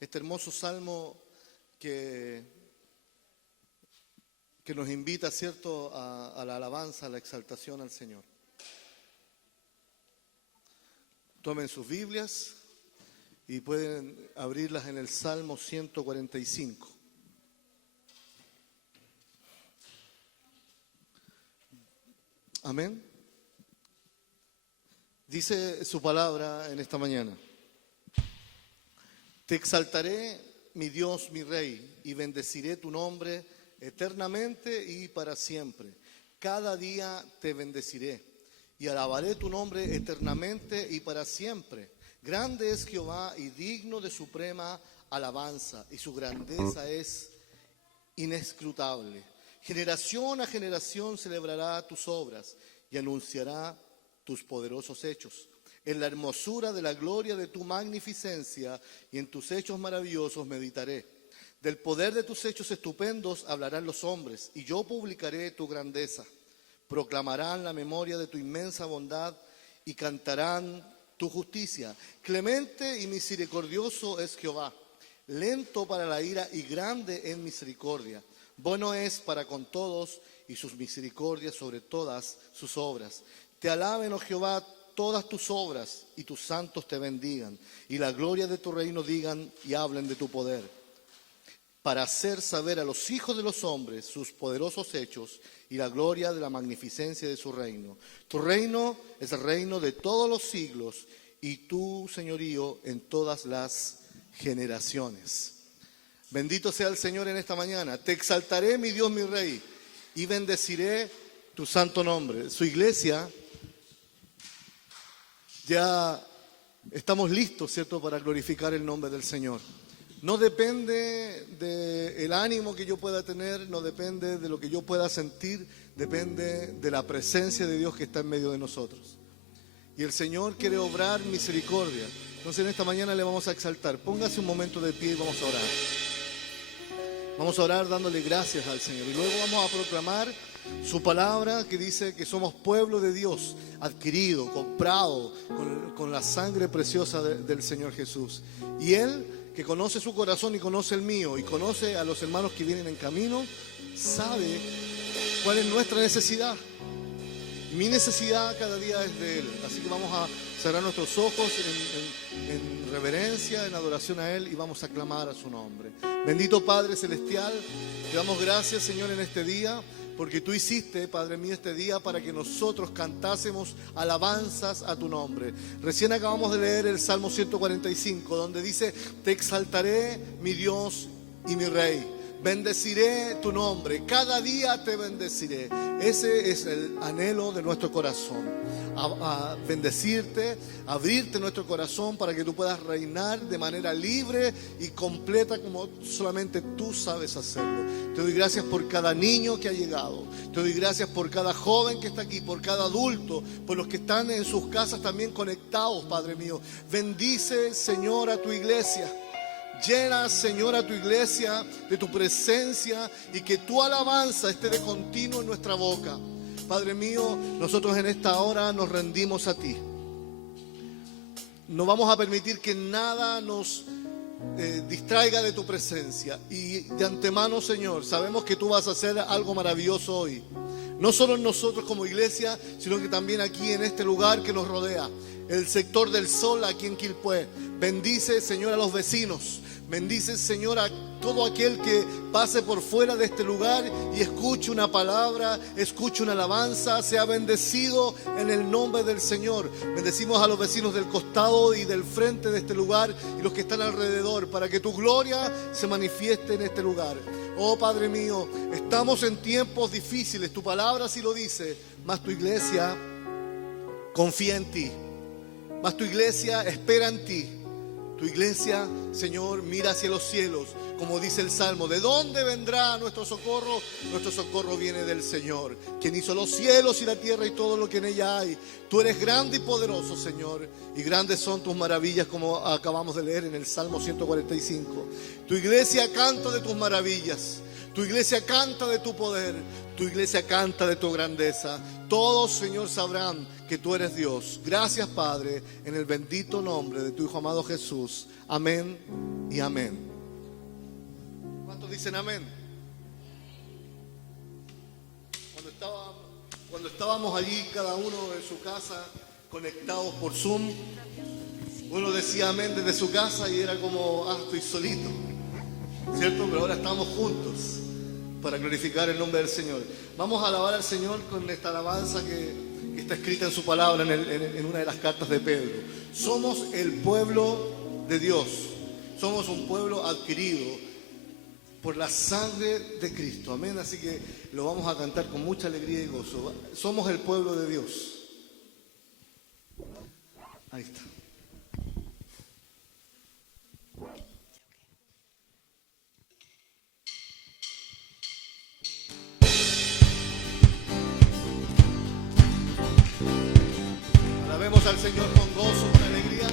Este hermoso salmo que nos invita, ¿cierto?, a la alabanza, a la exaltación al Señor. Tomen sus Biblias y pueden abrirlas en el Salmo 145. Amén. Dice su palabra en esta mañana: Te exaltaré, mi Dios, mi Rey, y bendeciré tu nombre eternamente y para siempre. Cada día te bendeciré y alabaré tu nombre eternamente y para siempre. Grande es Jehová y digno de suprema alabanza, y su grandeza es inescrutable. Generación a generación celebrará tus obras y anunciará tus poderosos hechos. En la hermosura de la gloria de tu magnificencia y en tus hechos maravillosos meditaré. Del poder de tus hechos estupendos hablarán los hombres, y yo publicaré tu grandeza. Proclamarán la memoria de tu inmensa bondad y cantarán tu justicia. Clemente y misericordioso es Jehová, lento para la ira y grande en misericordia. Bueno es para con todos, y sus misericordias sobre todas sus obras. Te alaben, oh Jehová, todas tus obras, y tus santos te bendigan, y la gloria de tu reino digan y hablen de tu poder, para hacer saber a los hijos de los hombres sus poderosos hechos y la gloria de la magnificencia de su reino. Tu reino es el reino de todos los siglos, y tu señorío en todas las generaciones. Bendito sea el Señor en esta mañana. Te exaltaré, mi Dios, mi Rey, y bendeciré tu santo nombre. Su iglesia, ya estamos listos, ¿cierto?, para glorificar el nombre del Señor. No depende del ánimo que yo pueda tener, no depende de lo que yo pueda sentir, depende de la presencia de Dios que está en medio de nosotros. Y el Señor quiere obrar misericordia. Entonces en esta mañana le vamos a exaltar. Póngase un momento de pie y vamos a orar. Vamos a orar dándole gracias al Señor. Y luego vamos a proclamar su palabra que dice que somos pueblo de Dios, adquirido, comprado con la sangre preciosa del Señor Jesús. Y Él, que conoce su corazón y conoce el mío y conoce a los hermanos que vienen en camino, sabe cuál es nuestra necesidad. Mi necesidad cada día es de Él. Así que vamos a cerrar nuestros ojos en reverencia, en adoración a Él, y vamos a clamar a su nombre. Bendito Padre Celestial, te damos gracias, Señor, en este día, porque tú hiciste, Padre mío, este día para que nosotros cantásemos alabanzas a tu nombre. Recién acabamos de leer el Salmo 145, donde dice: Te exaltaré, mi Dios y mi Rey. Bendeciré tu nombre, cada día te bendeciré. Ese es el anhelo de nuestro corazón, a bendecirte, abrirte nuestro corazón para que tú puedas reinar de manera libre y completa como solamente tú sabes hacerlo. Te doy gracias por cada niño que ha llegado, te doy gracias por cada joven que está aquí, por cada adulto, por los que están en sus casas también conectados, Padre mío. Bendice, Señor, a tu iglesia. Llena, Señor, a tu iglesia de tu presencia y que tu alabanza esté de continuo en nuestra boca. Padre mío, nosotros en esta hora nos rendimos a ti. No vamos a permitir que nada nos distraiga de tu presencia. Y de antemano, Señor, sabemos que tú vas a hacer algo maravilloso hoy. No solo en nosotros como iglesia, sino que también aquí en este lugar que nos rodea. El sector del Sol aquí en Quilpué. Bendice, Señor, a los vecinos. Bendice, Señor, a todo aquel que pase por fuera de este lugar y escuche una palabra, escuche una alabanza. Sea bendecido en el nombre del Señor. Bendecimos a los vecinos del costado y del frente de este lugar y los que están alrededor, para que tu gloria se manifieste en este lugar. Oh Padre mío, estamos en tiempos difíciles, tu palabra así lo dice, mas tu iglesia confía en ti, mas tu iglesia espera en ti. Tu iglesia, Señor, mira hacia los cielos, como dice el Salmo. ¿De dónde vendrá nuestro socorro? Nuestro socorro viene del Señor, quien hizo los cielos y la tierra y todo lo que en ella hay. Tú eres grande y poderoso, Señor, y grandes son tus maravillas, como acabamos de leer en el Salmo 145. Tu iglesia canta de tus maravillas. Tu iglesia canta de tu poder. Tu iglesia canta de tu grandeza. Todos, Señor, sabrán que tú eres Dios. Gracias, Padre, en el bendito nombre de tu Hijo amado Jesús. Amén y amén. ¿Cuántos dicen amén? Cuando estábamos allí, cada uno en su casa, conectados por Zoom, uno decía amén desde su casa y era como, estoy solito, ¿cierto? Pero ahora estamos juntos para glorificar el nombre del Señor. Vamos a alabar al Señor con esta alabanza que está escrita en su palabra en una de las cartas de Pedro. Somos el pueblo de Dios, somos un pueblo adquirido por la sangre de Cristo, amén. Así que lo vamos a cantar con mucha alegría y gozo. Somos el pueblo de Dios. Ahí está. Alabemos al Señor con gozo, con alegría.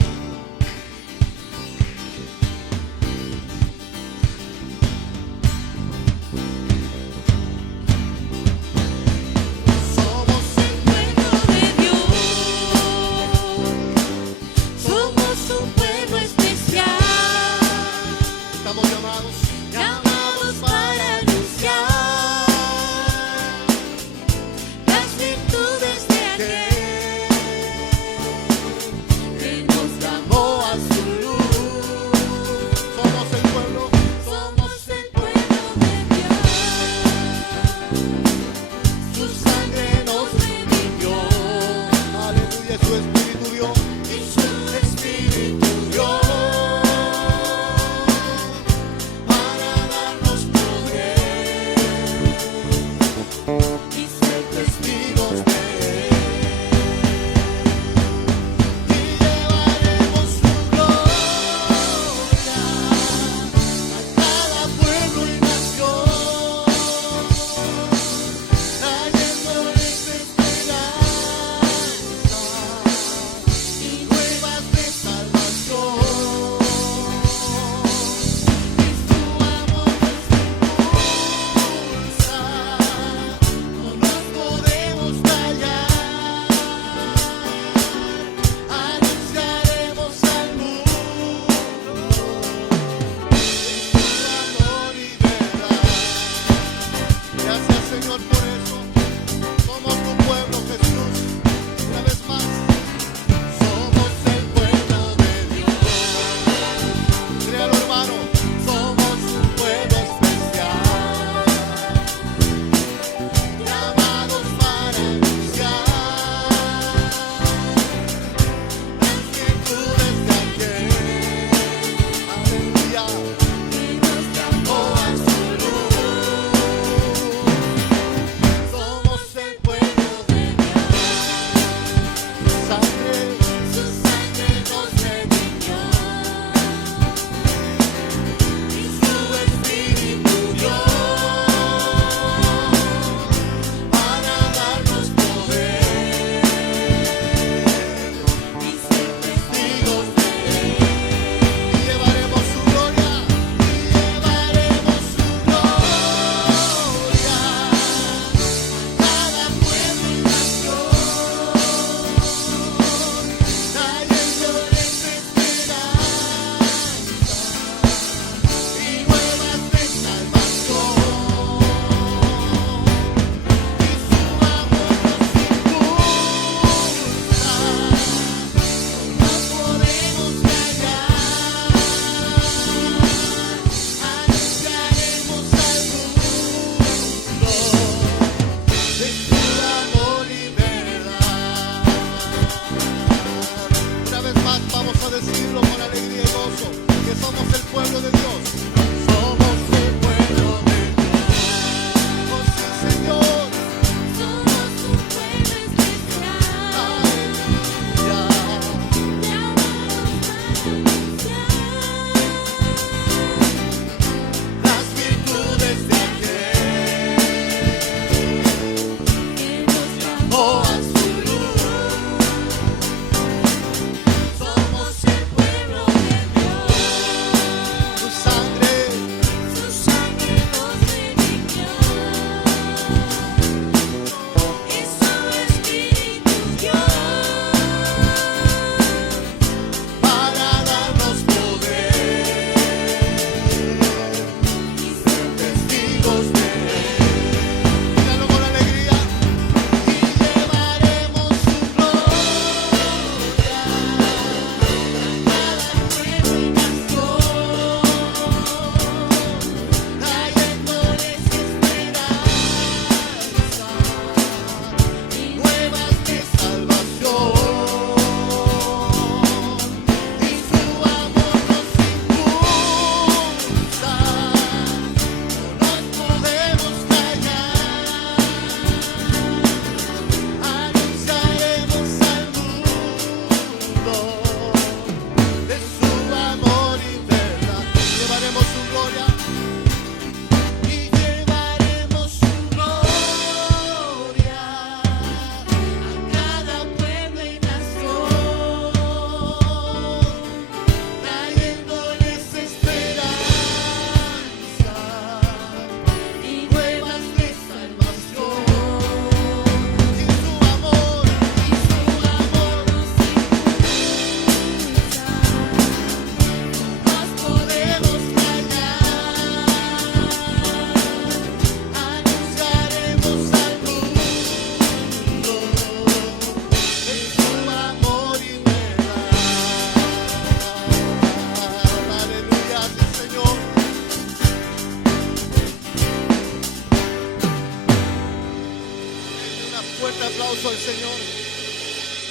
Señor.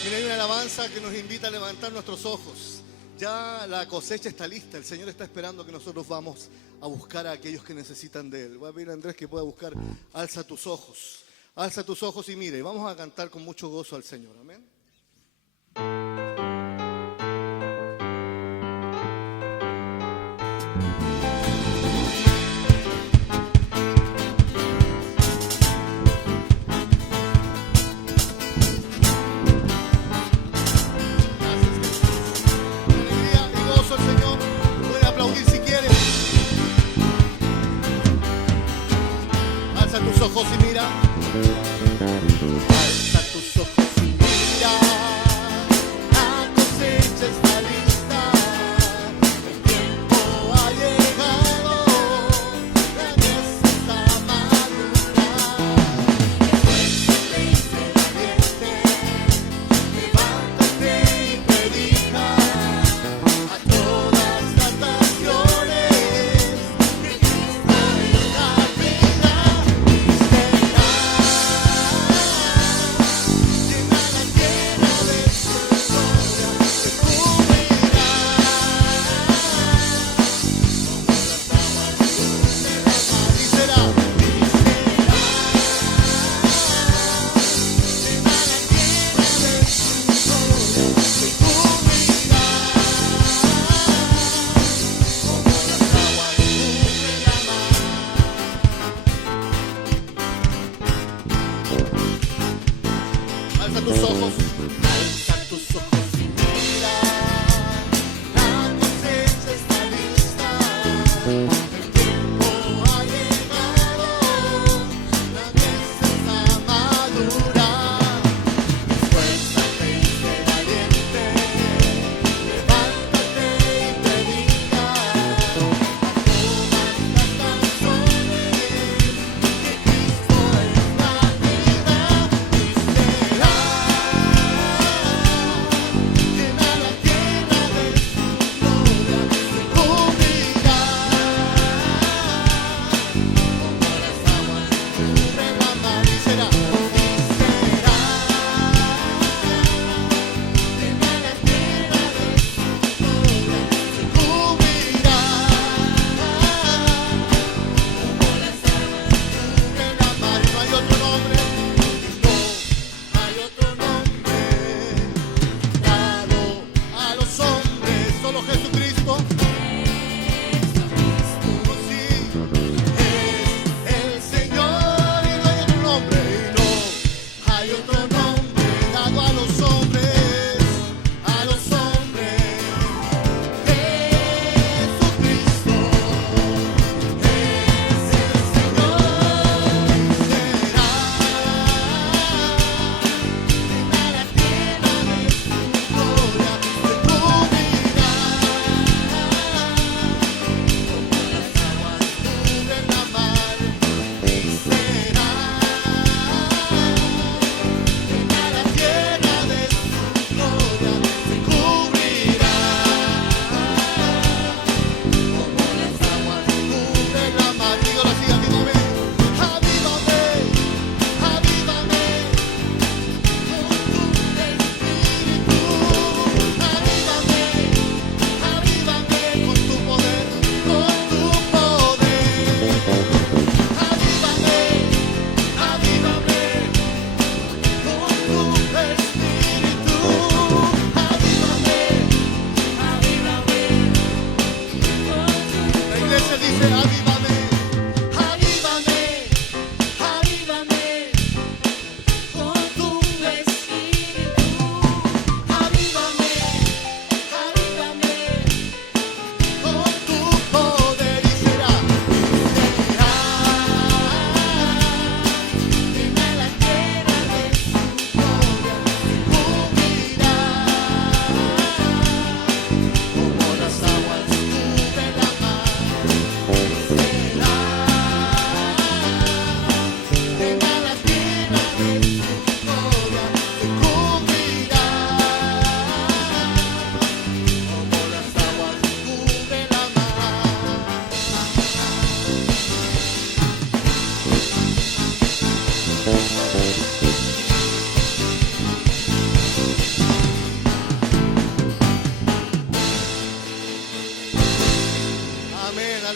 Mira, hay una alabanza que nos invita a levantar nuestros ojos. Ya la cosecha está lista. El Señor está esperando que nosotros vamos a buscar a aquellos que necesitan de Él. Voy a pedir a Andrés que pueda buscar. Alza tus ojos. Alza tus ojos y mire. Vamos a cantar con mucho gozo al Señor. Amén. Tus ojos y mira, alza tus ojos y mira, la cosecha está lista, el tiempo ha llegado, la mies está madura, fuerte y sé valiente, levántate y predica a todas las naciones que Cristo es la vida.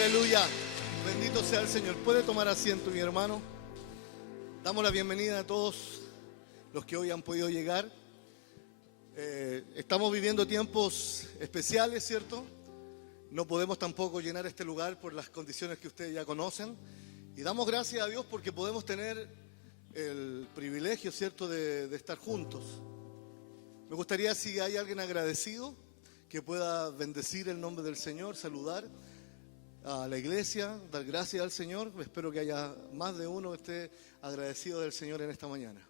Aleluya. Bendito sea el Señor. Puede tomar asiento, mi hermano. Damos la bienvenida a todos los que hoy han podido llegar. Estamos viviendo tiempos especiales, ¿cierto? No podemos tampoco llenar este lugar por las condiciones que ustedes ya conocen. Y damos gracias a Dios porque podemos tener el privilegio, ¿cierto?, de estar juntos. Me gustaría, si hay alguien agradecido, que pueda bendecir el nombre del Señor, saludar a la iglesia, dar gracias al Señor. Espero que haya más de uno que esté agradecido del Señor en esta mañana.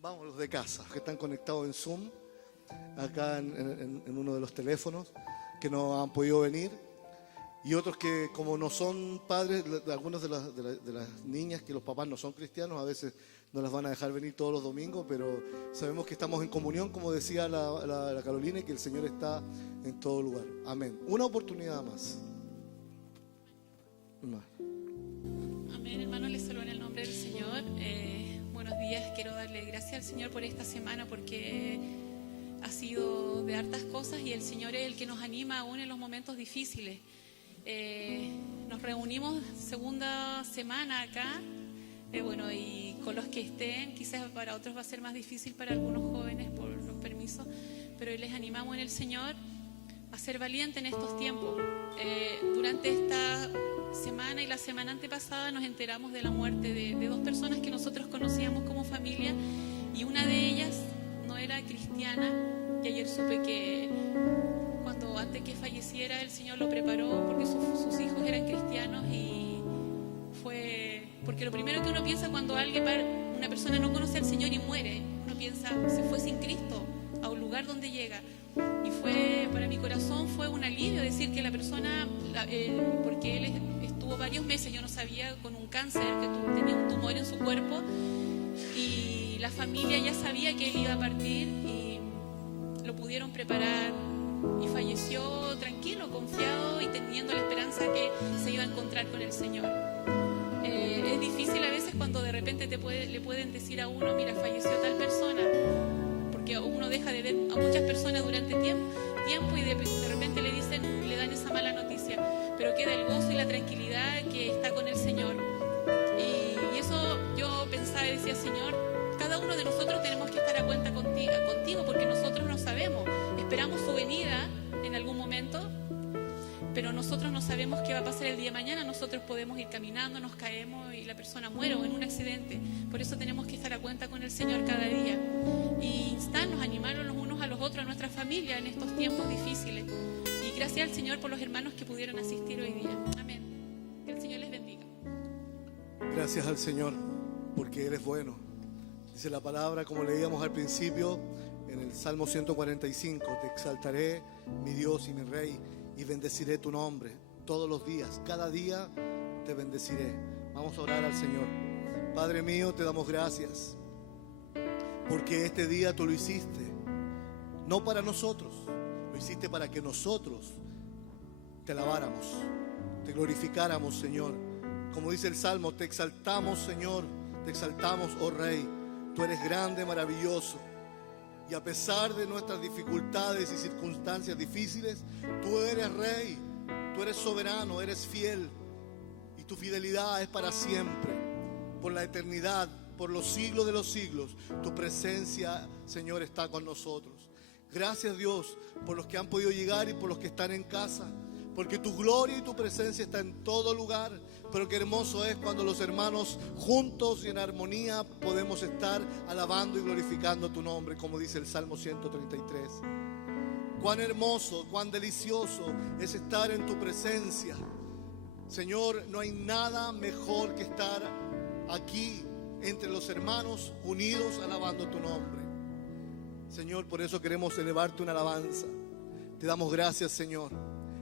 Vamos, los de casa, que están conectados en Zoom, acá en uno de los teléfonos, que no han podido venir. Y otros que, como no son padres, algunos de las niñas que los papás no son cristianos, a veces no las van a dejar venir todos los domingos, pero sabemos que estamos en comunión, como decía la Carolina, y que el Señor está en todo lugar. Amén. Una oportunidad más. Amén, hermano, les saludo en el nombre del Señor. Buenos días, quiero darle gracias al Señor por esta semana, porque ha sido de hartas cosas y el Señor es el que nos anima aún en los momentos difíciles. Nos reunimos segunda semana acá, y con los que estén, quizás para otros va a ser más difícil, para algunos jóvenes por los permisos, pero les animamos en el Señor a ser valientes en estos tiempos. Durante esta semana y la semana antepasada nos enteramos de la muerte de dos personas que nosotros conocíamos como familia, y una de ellas no era cristiana, y ayer supe que antes que falleciera el Señor lo preparó porque sus hijos eran cristianos. Y fue porque lo primero que uno piensa cuando una persona no conoce al Señor y muere, uno piensa, se fue sin Cristo a un lugar donde llega. Y para mi corazón fue un alivio decir que la persona, porque él estuvo varios meses, yo no sabía, con un cáncer, que tenía un tumor en su cuerpo, y la familia ya sabía que él iba a partir y lo pudieron preparar. Y falleció tranquilo, confiado y teniendo la esperanza que se iba a encontrar con el Señor. Es difícil a veces cuando de repente le pueden decir a uno, mira, falleció tal persona, porque uno deja de ver a muchas personas durante tiempo y de repente le dan esa mala noticia, pero queda el gozo y la tranquilidad que está con el Señor. Y eso yo pensaba y decía, Señor, cada uno de nosotros tenemos que estar a cuenta contigo, porque nosotros no sabemos. Esperamos su venida en algún momento, pero nosotros no sabemos qué va a pasar el día de mañana. Nosotros podemos ir caminando, nos caemos y la persona muere o en un accidente. Por eso tenemos que estar a cuenta con el Señor cada día y instarnos, animarnos los unos a los otros, a nuestra familia en estos tiempos difíciles. Y gracias al Señor por los hermanos que pudieron asistir hoy día. Amén. Que el Señor les bendiga. Gracias al Señor, porque Él es bueno. Dice la palabra, como leíamos al principio, en el Salmo 145, te exaltaré, mi Dios y mi Rey, y bendeciré tu nombre todos los días. Cada día te bendeciré. Vamos a orar al Señor. Padre mío, te damos gracias, porque este día tú lo hiciste, no para nosotros, lo hiciste para que nosotros te alabáramos, te glorificáramos, Señor. Como dice el Salmo, te exaltamos, Señor, te exaltamos, oh Rey. Tú eres grande, maravilloso. Y a pesar de nuestras dificultades y circunstancias difíciles, tú eres Rey, tú eres soberano, eres fiel. Y tu fidelidad es para siempre, por la eternidad, por los siglos de los siglos. Tu presencia, Señor, está con nosotros. Gracias, Dios, por los que han podido llegar y por los que están en casa, porque tu gloria y tu presencia está en todo lugar. Pero qué hermoso es cuando los hermanos juntos y en armonía podemos estar alabando y glorificando tu nombre, como dice el Salmo 133. Cuán hermoso, cuán delicioso es estar en tu presencia. Señor, no hay nada mejor que estar aquí entre los hermanos unidos alabando tu nombre. Señor, por eso queremos elevarte una alabanza. Te damos gracias, Señor.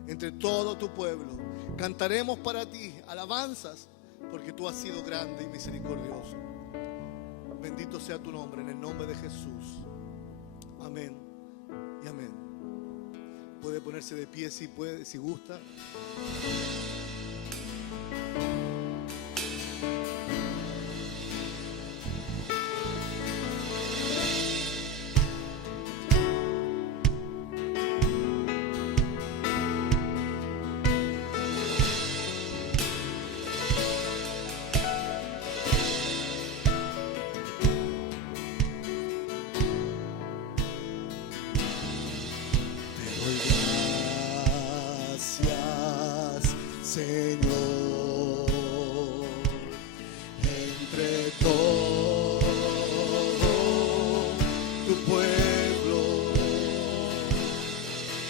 Entre todo tu pueblo cantaremos para ti alabanzas, porque tú has sido grande y misericordioso. Bendito sea tu nombre, en el nombre de Jesús. Amén y amén. Puede ponerse de pie si puede, si gusta. Señor, entre todo tu pueblo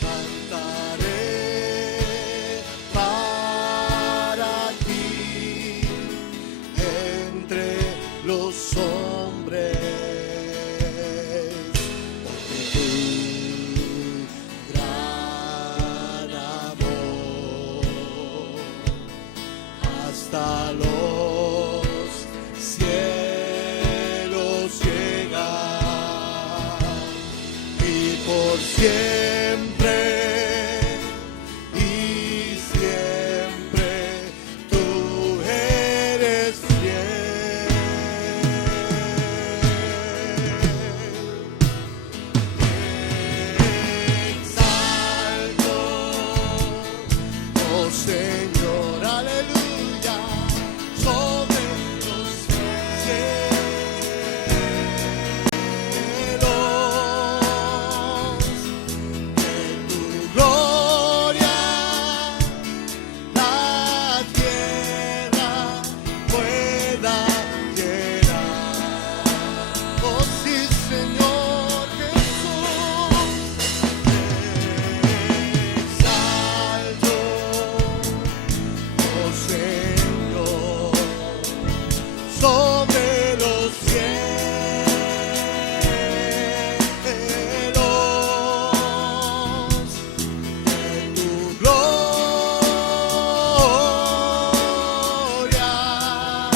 cantaré para ti entre los hombres. Hasta los cielos llega y por siempre y siempre tú eres fiel. Exalto, oh Señor, aleluya. Sobre los cielos, que tu gloria la tierra pueda llenar. Oh sí, Señor Jesús, exalto, oh Señor, sobre los cielos, que tu gloria,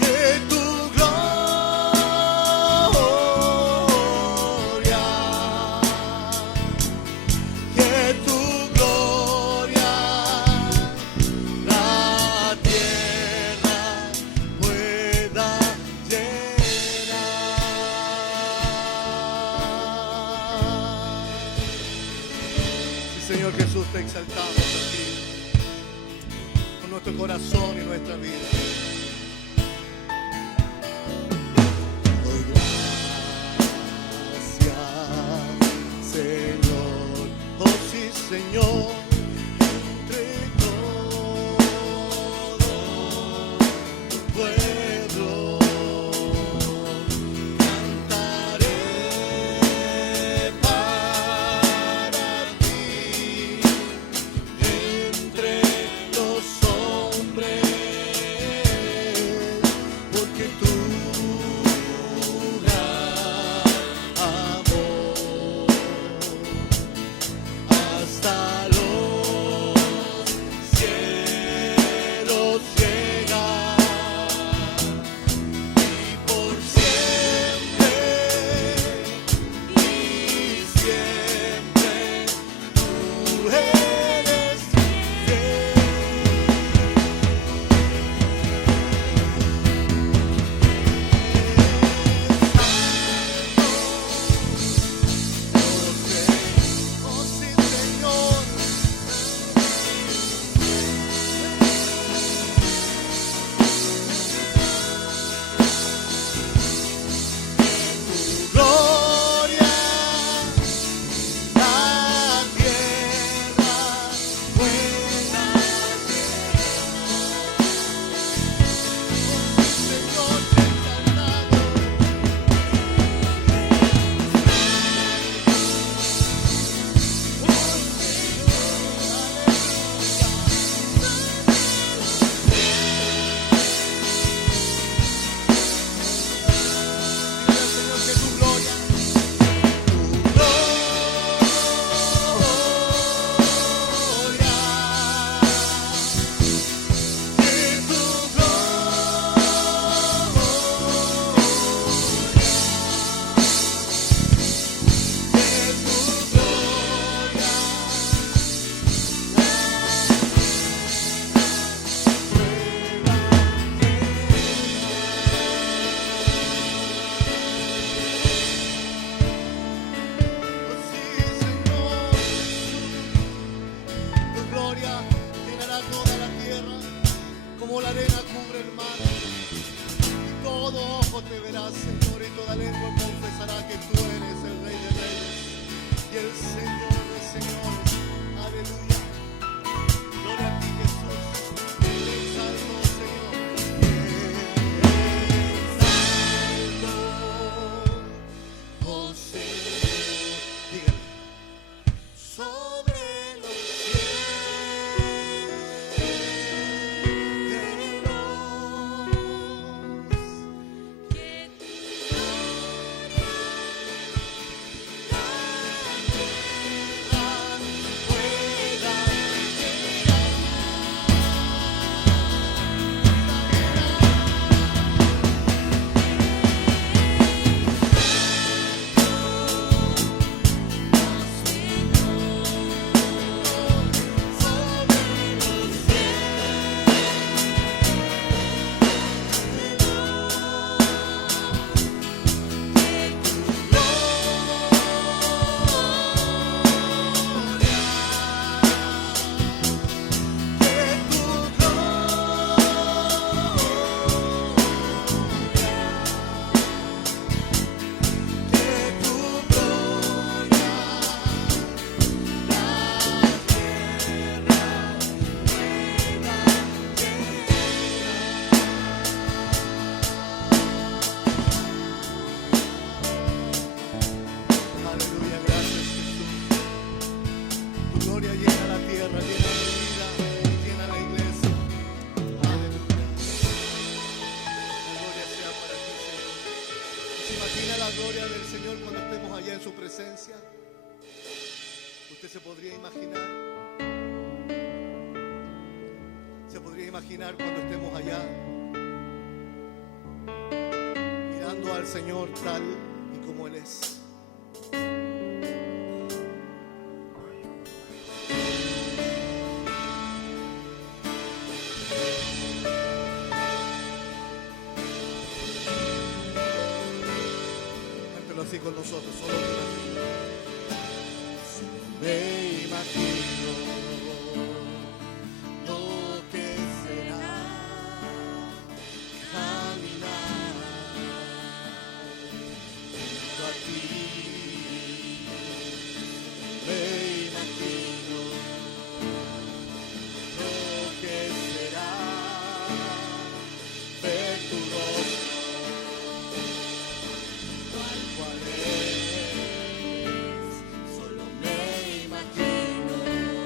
que tu gloria, que tu gloria la tierra pueda llenar. Sí, Señor Jesús, te exaltamos aquí con nuestro corazón y nuestra vida. Doy gracias, Señor, oh sí, Señor. Entre todo tu pueblo cantaré para ti entre los hombres, porque tu gran amor hasta los cielos llega y por siempre y siempre tú eres fiel. Oh sí, Señor. Tu gloria la tierra pueda llenar. Señor, te exaltamos. Señor, que tu gloria, tu gloria llenará toda la tierra como la arena cubre el mar. Y todo ojo te verá, Señor, y toda lengua confesará que tú eres el Rey de Reyes y el Señor de Señores. Aleluya. llena la tierra, llena mi vida y llena la iglesia. Aleluya. La gloria sea para ti, Señor. ¿Se imagina la gloria del Señor cuando estemos allá en su presencia? ¿Usted se podría imaginar? ¿Se podría imaginar cuando estemos allá mirando al Señor tal y como Él es? Cántelo así con nosotros, solo me imagino lo que será caminar junto a ti. Me imagino lo que será ver tu rostro tal cual es. Solo me imagino.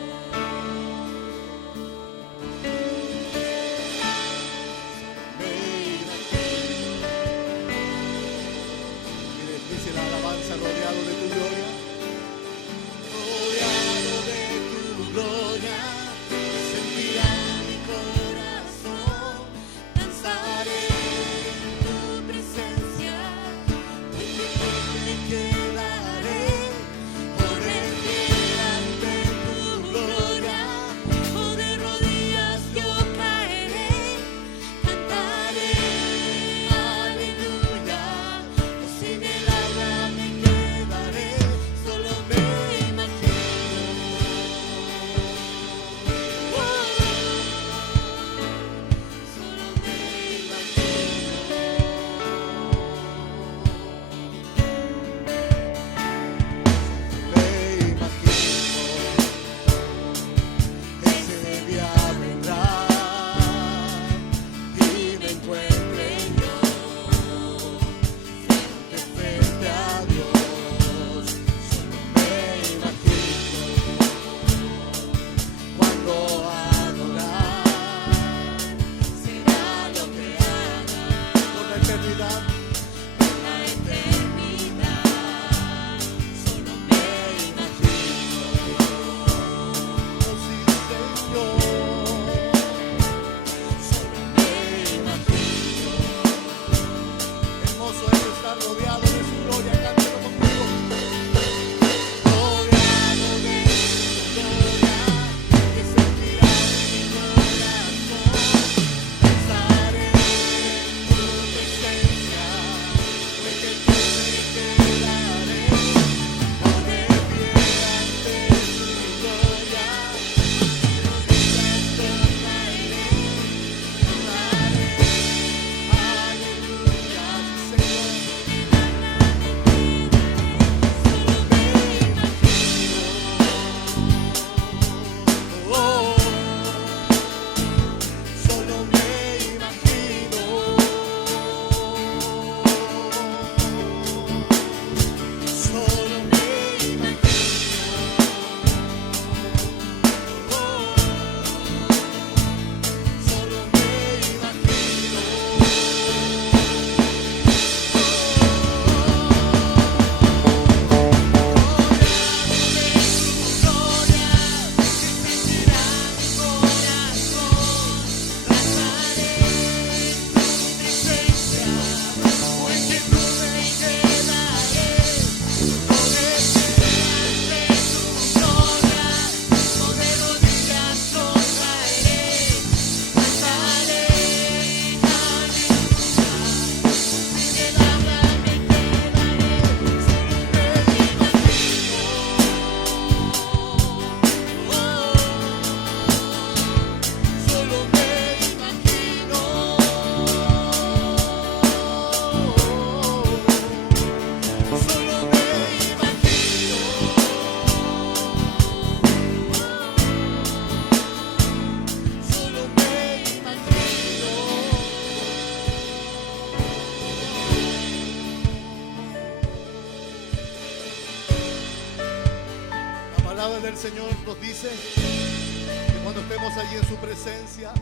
Señor nos dice que cuando estemos allí en su presencia,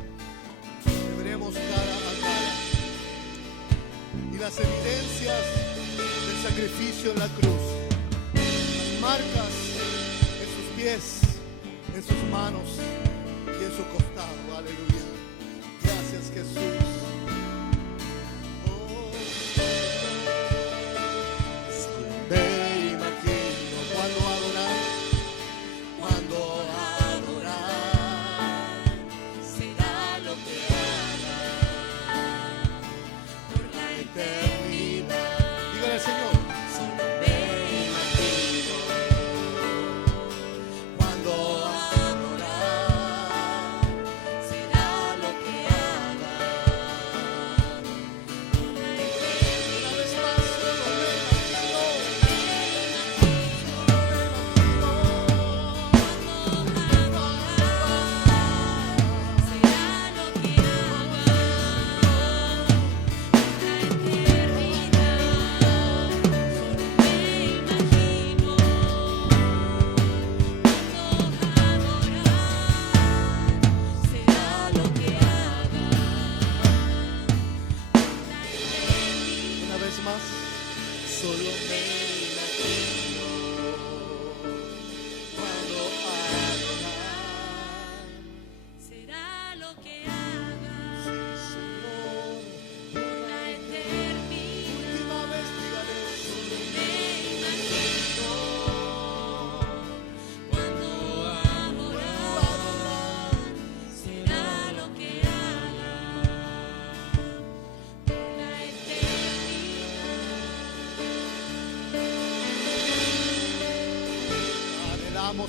le veremos cara a cara. Y las evidencias del sacrificio en la cruz, las marcas en sus pies, en sus manos y en su costado. Aleluya. Gracias, Jesús.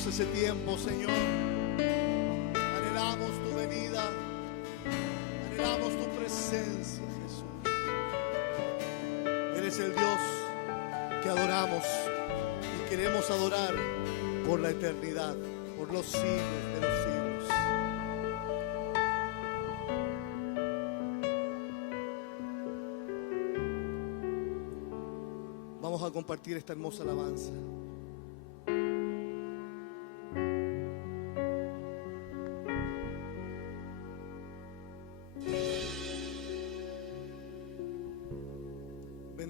Ese tiempo, Señor, anhelamos tu venida, anhelamos tu presencia, Jesús. Eres el Dios que adoramos y queremos adorar por la eternidad, por los siglos de los siglos. Vamos a compartir esta hermosa alabanza.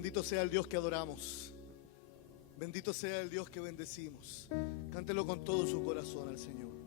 Bendito sea el Dios que adoramos. Bendito sea el Dios que bendecimos. Cántelo con todo su corazón al Señor.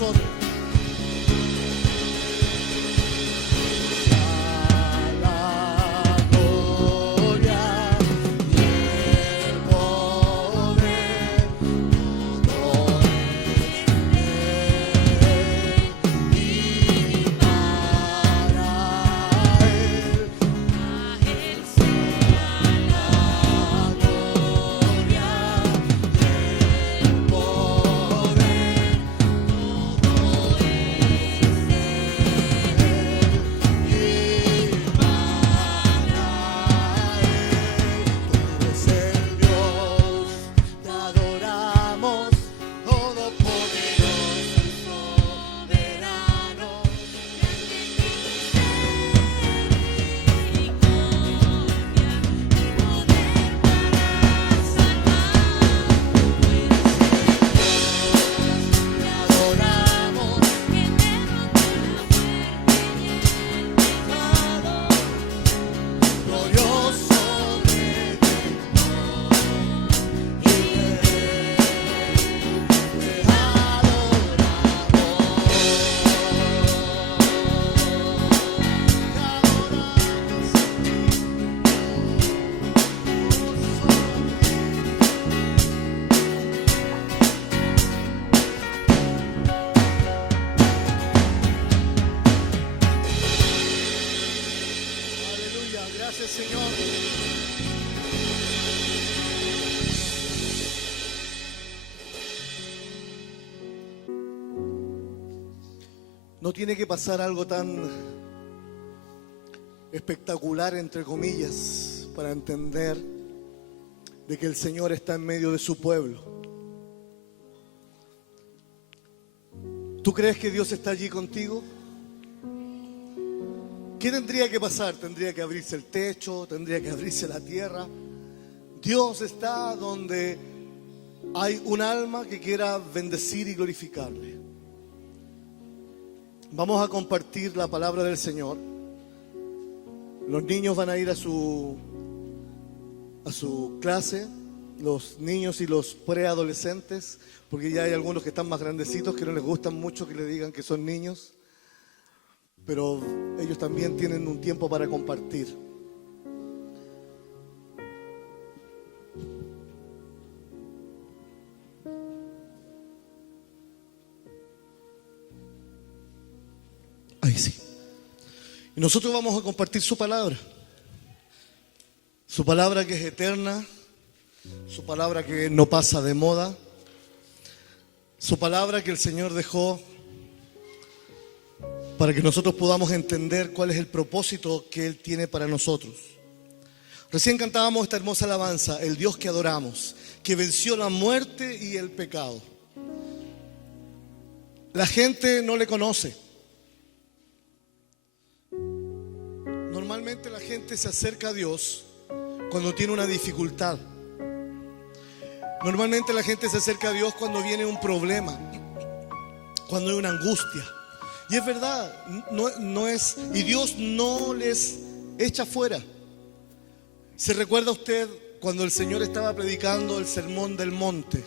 nosotros. Gracias, Señor. No tiene que pasar algo tan espectacular, entre comillas, para entender de que el Señor está en medio de su pueblo. ¿Tú crees que Dios está allí contigo? ¿Qué tendría que pasar? Tendría que abrirse el techo, tendría que abrirse la tierra. Dios está donde hay un alma que quiera bendecir y glorificarle. Vamos a compartir la palabra del Señor. Los niños van a ir a su clase, los niños y los preadolescentes, porque ya hay algunos que están más grandecitos que no les gustan mucho que le digan que son niños. Pero ellos también tienen un tiempo para compartir. Ahí sí. Y nosotros vamos a compartir su palabra. Su palabra que es eterna. Su palabra que no pasa de moda. Su palabra que el Señor dejó para que nosotros podamos entender cuál es el propósito que Él tiene para nosotros. Recién cantábamos esta hermosa alabanza, el Dios que adoramos, que venció la muerte y el pecado. La gente no le conoce. Normalmente la gente se acerca a Dios cuando tiene una dificultad. Normalmente la gente se acerca a Dios cuando viene un problema, cuando hay una angustia. Y es verdad, y Dios no les echa fuera. ¿Se recuerda usted cuando el Señor estaba predicando el sermón del monte?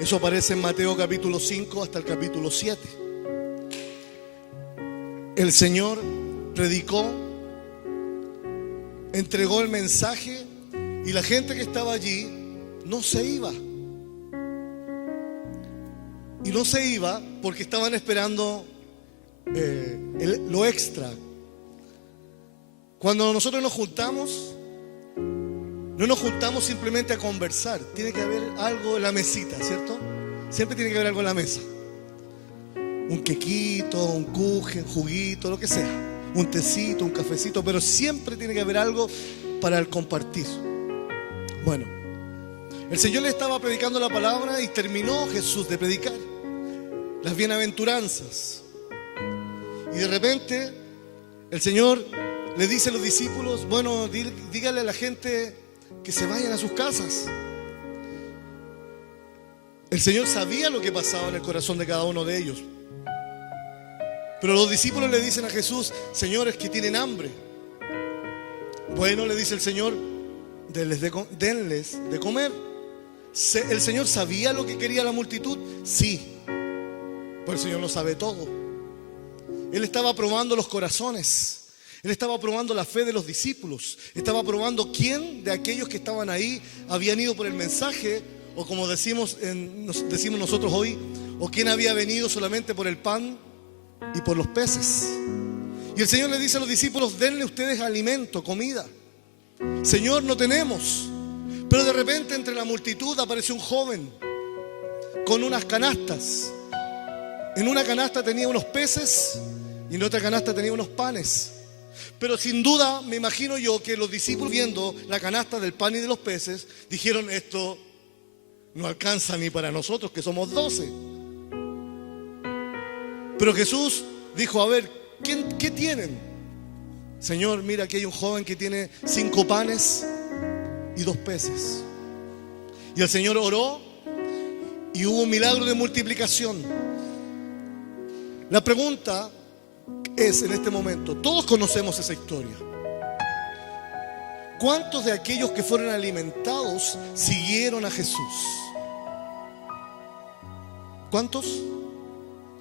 Eso aparece en Mateo capítulo 5 hasta el capítulo 7. El Señor predicó, entregó el mensaje y la gente que estaba allí no se iba. Y no se iba porque estaban esperando lo extra. Cuando nosotros nos juntamos, no nos juntamos simplemente a conversar. Tiene que haber algo en la mesita, ¿cierto? Siempre tiene que haber algo en la mesa. Un quequito, un kuchen, juguito, lo que sea. Un tecito, un cafecito, pero siempre tiene que haber algo para el compartir. Bueno, el Señor le estaba predicando la palabra y terminó Jesús de predicar las bienaventuranzas. Y de repente el Señor le dice a los discípulos, bueno, dígale a la gente que se vayan a sus casas. El Señor sabía lo que pasaba en el corazón de cada uno de ellos. Pero los discípulos le dicen a Jesús, señores, que tienen hambre. Bueno, le dice el Señor, denles de comer. ¿El Señor sabía lo que quería la multitud? Sí. Pues el Señor lo sabe todo. Él estaba probando los corazones. Él estaba probando la fe de los discípulos. Estaba probando quién de aquellos que estaban ahí habían ido por el mensaje, o como decimos nosotros hoy, o quién había venido solamente por el pan y por los peces. Y el Señor le dice a los discípulos: denle ustedes alimento, comida. Señor, no tenemos. Pero de repente entre la multitud aparece un joven con unas canastas. En una canasta tenía unos peces y en otra canasta tenía unos panes. Pero sin duda me imagino yo que los discípulos, viendo la canasta del pan y de los peces, dijeron: esto no alcanza ni para nosotros, que somos 12. Pero Jesús dijo: a ver, ¿qué tienen? Señor, mira, aquí hay un joven que tiene 5 panes y 2 peces. Y el Señor oró y hubo un milagro de multiplicación. La pregunta es, en este momento, todos conocemos esa historia: ¿cuántos de aquellos que fueron alimentados siguieron a Jesús? ¿Cuántos?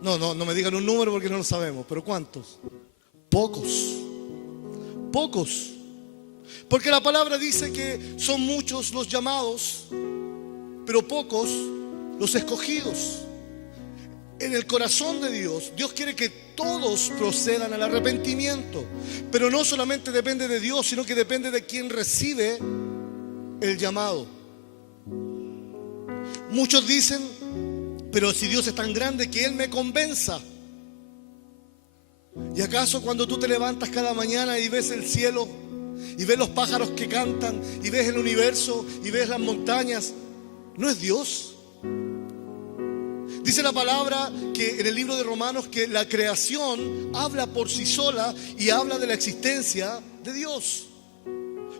No me digan un número porque no lo sabemos, pero ¿cuántos? Pocos. Porque la palabra dice que son muchos los llamados, pero pocos los escogidos. En el corazón de Dios, Dios quiere que todos procedan al arrepentimiento. Pero no solamente depende de Dios, sino que depende de quien recibe el llamado. Muchos dicen: pero si Dios es tan grande, que Él me convenza. ¿Y acaso cuando tú te levantas cada mañana y ves el cielo, y ves los pájaros que cantan, y ves el universo, y ves las montañas, no es Dios? Dice la palabra que en el libro de Romanos que la creación habla por sí sola y habla de la existencia de Dios.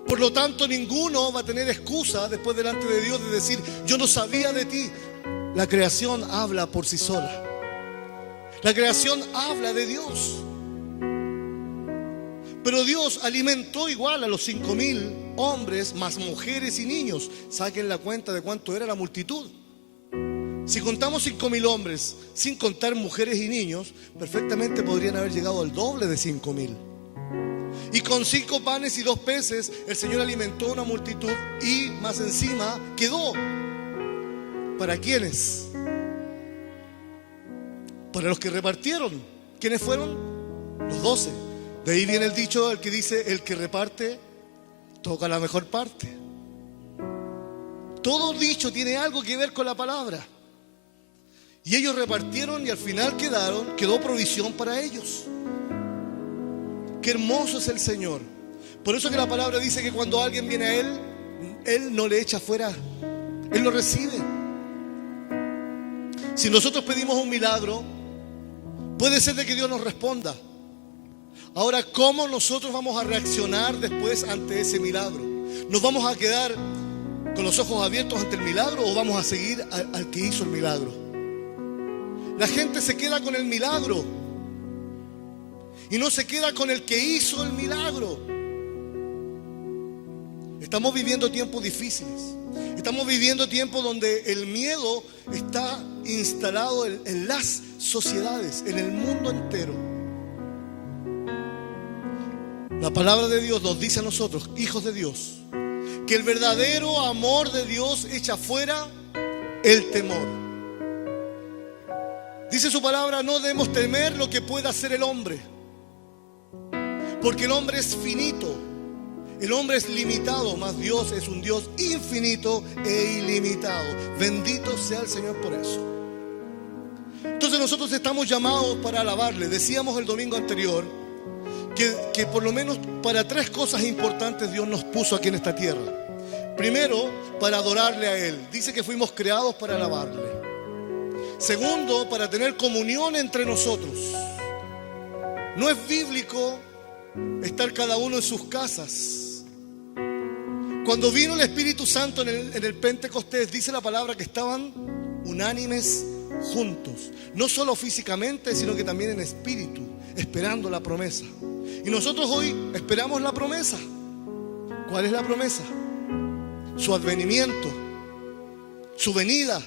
Por lo tanto, ninguno va a tener excusa después delante de Dios de decir: yo no sabía de ti. La creación habla por sí sola. La creación habla de Dios. Pero Dios alimentó igual a los 5,000 hombres, más mujeres y niños. Saquen la cuenta de cuánto era la multitud. Si contamos 5,000 hombres, sin contar mujeres y niños, perfectamente podrían haber llegado al doble de 5,000. Y con 5 panes y 2 peces, el Señor alimentó una multitud y más encima quedó. ¿Para quiénes? Para los que repartieron. ¿Quiénes fueron? Los 12. De ahí viene el dicho, el que dice: el que reparte toca la mejor parte. Todo dicho tiene algo que ver con la palabra. Y ellos repartieron y al final quedó provisión para ellos. Qué hermoso es el Señor. Por eso que la palabra dice que cuando alguien viene a Él, Él no le echa fuera, Él lo recibe. Si nosotros pedimos un milagro, puede ser de que Dios nos responda. Ahora, ¿cómo nosotros vamos a reaccionar después ante ese milagro? ¿Nos vamos a quedar con los ojos abiertos ante el milagro o vamos a seguir al que hizo el milagro? La gente se queda con el milagro y no se queda con el que hizo el milagro. Estamos viviendo tiempos difíciles. Estamos viviendo tiempos donde el miedo está instalado en las sociedades, en el mundo entero. La palabra de Dios nos dice a nosotros, hijos de Dios, que el verdadero amor de Dios echa fuera el temor. Dice su palabra: no debemos temer lo que pueda hacer el hombre, porque el hombre es finito, el hombre es limitado, mas Dios es un Dios infinito e ilimitado. Bendito sea el Señor por eso. Entonces nosotros estamos llamados para alabarle. Decíamos el domingo anterior que por lo menos para 3 cosas importantes Dios nos puso aquí en esta tierra. Primero, para adorarle a Él. Dice que fuimos creados para alabarle. Segundo, para tener comunión entre nosotros. No es bíblico estar cada uno en sus casas. Cuando vino el Espíritu Santo en el Pentecostés, dice la palabra que estaban unánimes juntos. No solo físicamente, sino que también en espíritu, esperando la promesa. Y nosotros hoy esperamos la promesa. ¿Cuál es la promesa? Su advenimiento, su venida.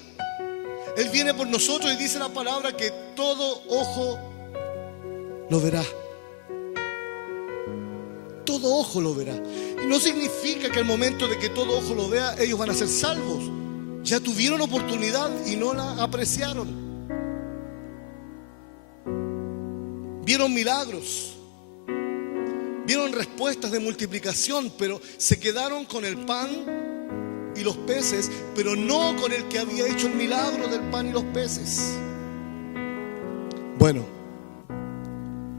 Él viene por nosotros y dice la palabra que todo ojo lo verá. Todo ojo lo verá. Y no significa que al momento de que todo ojo lo vea, ellos van a ser salvos. Ya tuvieron oportunidad y no la apreciaron. Vieron milagros, vieron respuestas de multiplicación, pero se quedaron con el pan y los peces, pero no con el que había hecho el milagro del pan y los peces. Bueno,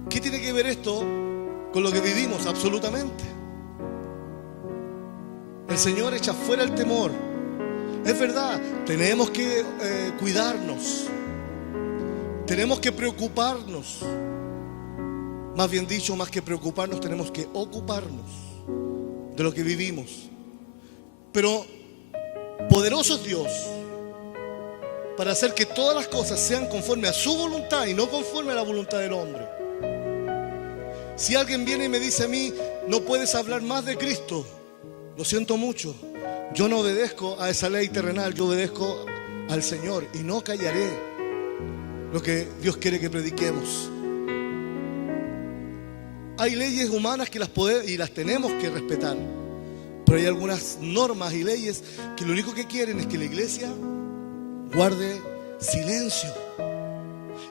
¿qué tiene que ver esto con lo que vivimos? Absolutamente. El Señor echa fuera el temor. Es verdad, tenemos que cuidarnos, tenemos que preocuparnos. Más bien dicho, más que preocuparnos, tenemos que ocuparnos de lo que vivimos. Pero poderoso es Dios para hacer que todas las cosas sean conforme a su voluntad y no conforme a la voluntad del hombre. Si alguien viene y me dice a mí, no puedes hablar más de Cristo, lo siento mucho. Yo no obedezco a esa ley terrenal, yo obedezco al Señor y no callaré lo que Dios quiere que prediquemos. Hay leyes humanas que las podemos y las tenemos que respetar, pero hay algunas normas y leyes que lo único que quieren es que la iglesia guarde silencio.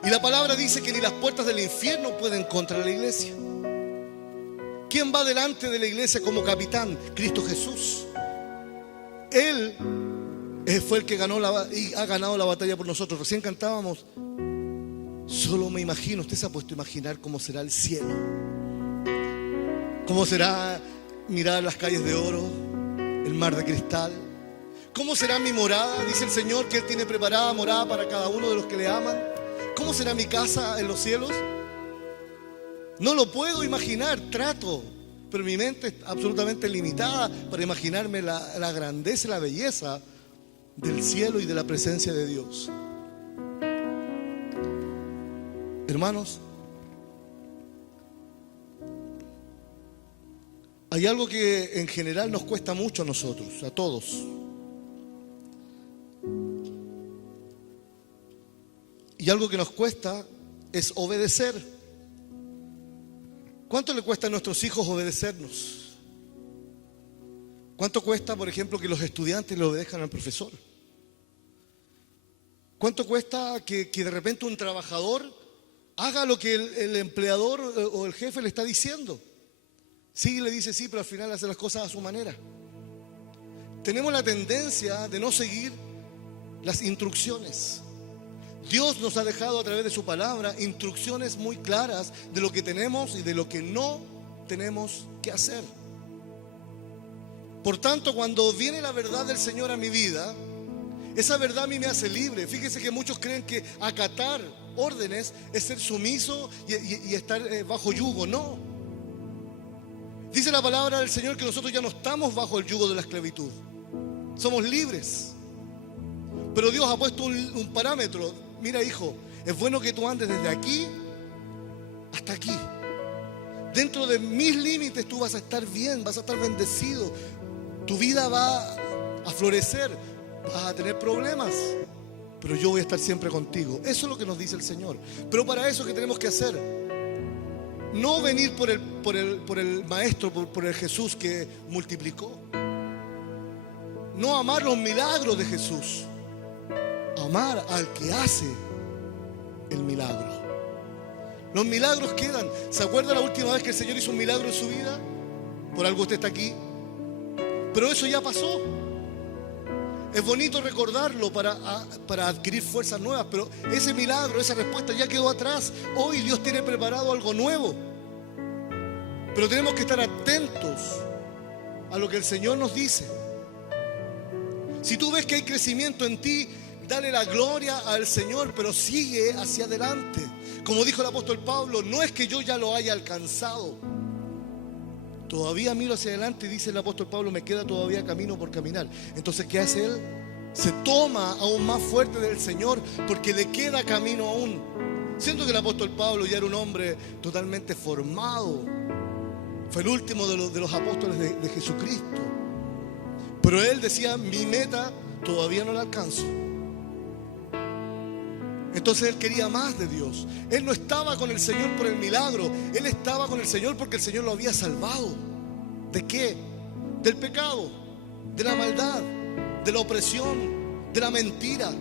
Y la palabra dice que ni las puertas del infierno pueden contra la iglesia. ¿Quién va delante de la iglesia como capitán? Cristo Jesús. Él fue el que ganó y ha ganado la batalla por nosotros. Recién cantábamos, solo me imagino. Usted se ha puesto a imaginar cómo será el cielo, cómo será mirar las calles de oro, el mar de cristal. ¿Cómo será mi morada? Dice el Señor que Él tiene preparada morada para cada uno de los que le aman. ¿Cómo será mi casa en los cielos? No lo puedo imaginar, trato, pero mi mente es absolutamente limitada para imaginarme la grandeza y la belleza del cielo y de la presencia de Dios. Hermanos, hay algo que en general nos cuesta mucho a nosotros, a todos. Y algo que nos cuesta es obedecer. ¿Cuánto le cuesta a nuestros hijos obedecernos? ¿Cuánto cuesta, por ejemplo, que los estudiantes le obedezcan al profesor? ¿Cuánto cuesta que de repente un trabajador haga lo que el empleador o el jefe le está diciendo? Sí, le dice sí, pero al final hace las cosas a su manera. Tenemos la tendencia de no seguir las instrucciones. Dios nos ha dejado a través de su palabra instrucciones muy claras de lo que tenemos y de lo que no tenemos que hacer. Por tanto, cuando viene la verdad del Señor a mi vida, esa verdad a mí me hace libre. Fíjense que muchos creen que acatar órdenes es ser sumiso y estar bajo yugo. No. Dice la palabra del Señor que nosotros ya no estamos bajo el yugo de la esclavitud. Somos libres. Pero Dios ha puesto un parámetro. Mira, hijo, es bueno que tú andes desde aquí hasta aquí. Dentro de mis límites tú vas a estar bien, vas a estar bendecido. Tu vida va a florecer, vas a tener problemas, pero yo voy a estar siempre contigo. Eso es lo que nos dice el Señor. Pero para eso, ¿qué tenemos que hacer? No venir por el Maestro, por el Jesús que multiplicó. No amar los milagros de Jesús. Amar al que hace el milagro. Los milagros quedan. ¿Se acuerda la última vez que el Señor hizo un milagro en su vida? Por algo usted está aquí. Pero eso ya pasó. Es bonito recordarlo para adquirir fuerzas nuevas, pero ese milagro, esa respuesta ya quedó atrás. Hoy Dios tiene preparado algo nuevo. Pero tenemos que estar atentos a lo que el Señor nos dice. Si tú ves que hay crecimiento en ti, dale la gloria al Señor, pero sigue hacia adelante. Como dijo el apóstol Pablo, no es que yo ya lo haya alcanzado. Todavía miro hacia adelante, dice el apóstol Pablo, me queda todavía camino por caminar. Entonces, ¿qué hace él? Se toma aún más fuerte del Señor porque le queda camino aún. Siento que el apóstol Pablo ya era un hombre totalmente formado. Fue el último de los apóstoles de Jesucristo. Pero él decía, mi meta todavía no la alcanzo. Entonces él quería más de Dios. Él no estaba con el Señor por el milagro. Él estaba con el Señor porque el Señor lo había salvado. ¿De qué? Del pecado, de la maldad, de la opresión, de la mentira,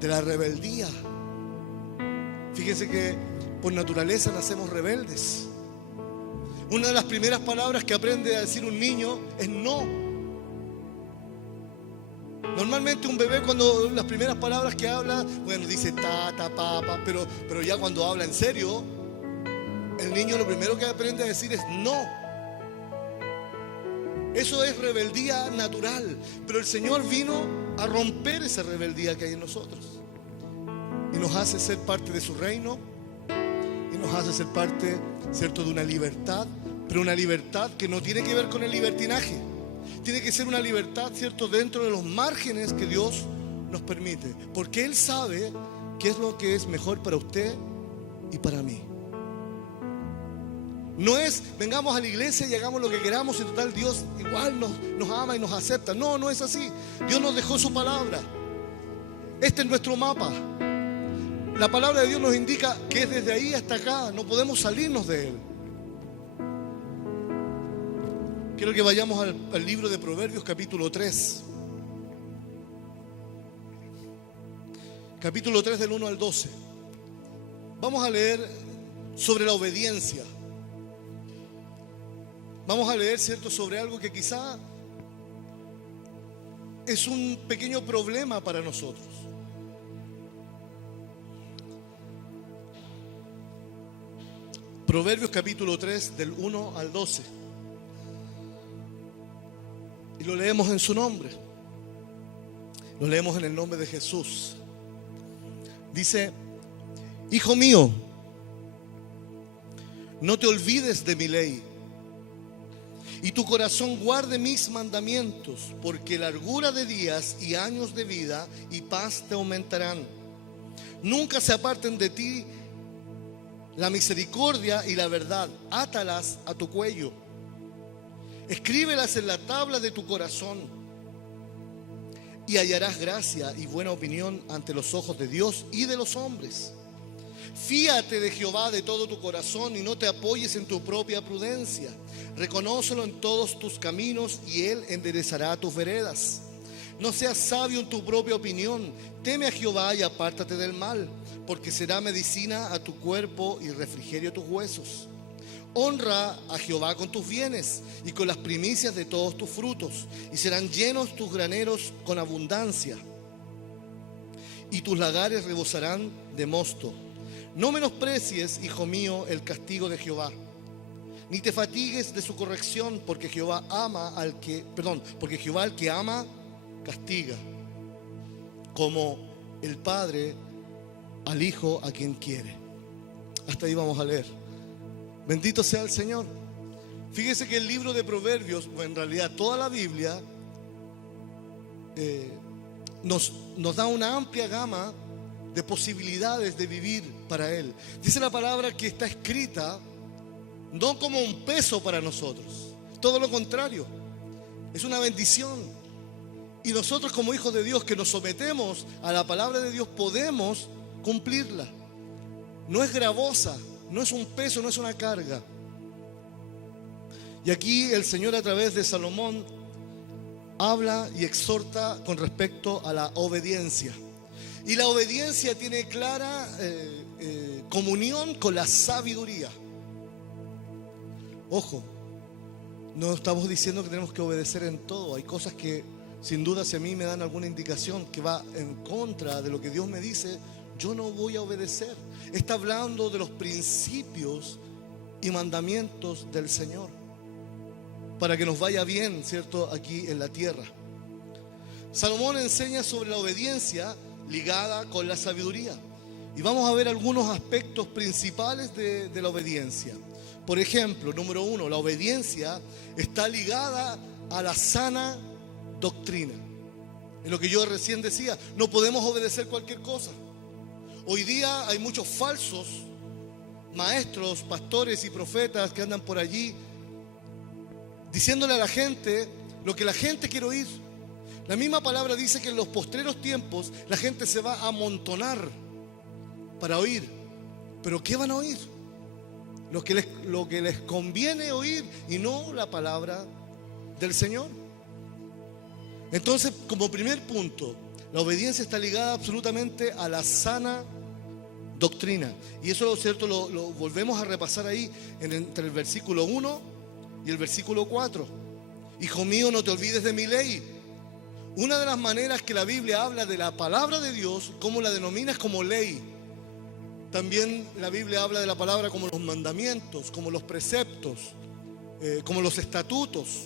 de la rebeldía. Fíjense que por naturaleza nacemos rebeldes. Una de las primeras palabras que aprende a decir un niño es no. Normalmente un bebé, cuando las primeras palabras que habla, bueno, dice ta, pa, pero ya cuando habla en serio, el niño lo primero que aprende a decir es no. Eso es rebeldía natural, pero el Señor vino a romper esa rebeldía que hay en nosotros y nos hace ser parte de su reino y nos hace ser parte, ¿cierto?, de una libertad, pero una libertad que no tiene que ver con el libertinaje. Tiene que ser una libertad, ¿cierto?, dentro de los márgenes que Dios nos permite. Porque Él sabe qué es lo que es mejor para usted y para mí. No es, vengamos a la iglesia y hagamos lo que queramos y total Dios igual nos ama y nos acepta. No, no es así. Dios nos dejó su palabra. Este es nuestro mapa. La palabra de Dios nos indica que es desde ahí hasta acá. No podemos salirnos de Él. Quiero que vayamos al libro de Proverbios, capítulo 3. Capítulo 3 del 1 al 12. Vamos a leer sobre la obediencia. Vamos a leer, ¿cierto?, sobre algo que quizá es un pequeño problema para nosotros. Proverbios capítulo 3 del 1 al 12. Y lo leemos en su nombre. Lo leemos en el nombre de Jesús. Dice: Hijo mío, no te olvides de mi ley, y tu corazón guarde mis mandamientos, porque largura de días y años de vida y paz te aumentarán. Nunca se aparten de ti la misericordia y la verdad. Átalas a tu cuello. Escríbelas en la tabla de tu corazón, y hallarás gracia y buena opinión ante los ojos de Dios y de los hombres. Fíate de Jehová de todo tu corazón y no te apoyes en tu propia prudencia. Reconócelo en todos tus caminos y Él enderezará tus veredas. No seas sabio en tu propia opinión. Teme a Jehová y apártate del mal, porque será medicina a tu cuerpo y refrigerio a tus huesos. Honra a Jehová con tus bienes y con las primicias de todos tus frutos, y serán llenos tus graneros con abundancia, y tus lagares rebosarán de mosto. No menosprecies, hijo mío, el castigo de Jehová, ni te fatigues de su corrección, porque Jehová al que ama castiga, como el Padre al Hijo a quien quiere. Hasta ahí vamos a leer. Bendito sea el Señor. Fíjese que el libro de Proverbios, o en realidad toda la Biblia, nos da una amplia gama de posibilidades de vivir para Él. Dice la palabra que está escrita no como un peso para nosotros, todo lo contrario, es una bendición. Y nosotros, como hijos de Dios que nos sometemos a la palabra de Dios, podemos cumplirla. No es gravosa, no es un peso, no es una carga. Y aquí el Señor, a través de Salomón, habla y exhorta con respecto a la obediencia. Y la obediencia tiene clara comunión con la sabiduría. Ojo, no estamos diciendo que tenemos que obedecer en todo. Hay cosas que sin duda, si a mí me dan alguna indicación que va en contra de lo que Dios me dice, yo no voy a obedecer. Está hablando de los principios y mandamientos del Señor, para que nos vaya bien, ¿cierto?, aquí en la tierra. Salomón enseña sobre la obediencia ligada con la sabiduría. Y vamos a ver algunos aspectos principales de la obediencia. Por ejemplo, número 1, la obediencia está ligada a la sana doctrina. Es lo que yo recién decía, no podemos obedecer cualquier cosa. Hoy día hay muchos falsos maestros, pastores y profetas que andan por allí diciéndole a la gente lo que la gente quiere oír. La misma palabra dice que en los postreros tiempos la gente se va a amontonar para oír. ¿Pero qué van a oír? Lo que les conviene oír y no la palabra del Señor. Entonces, como primer punto, la obediencia está ligada absolutamente a la sana doctrina. Y eso, ¿cierto?, lo volvemos a repasar ahí entre el versículo 1 y el versículo 4. Hijo mío, no te olvides de mi ley. Una de las maneras que la Biblia habla de la palabra de Dios, como la denominas como ley. También la Biblia habla de la palabra como los mandamientos, como los preceptos, como los estatutos.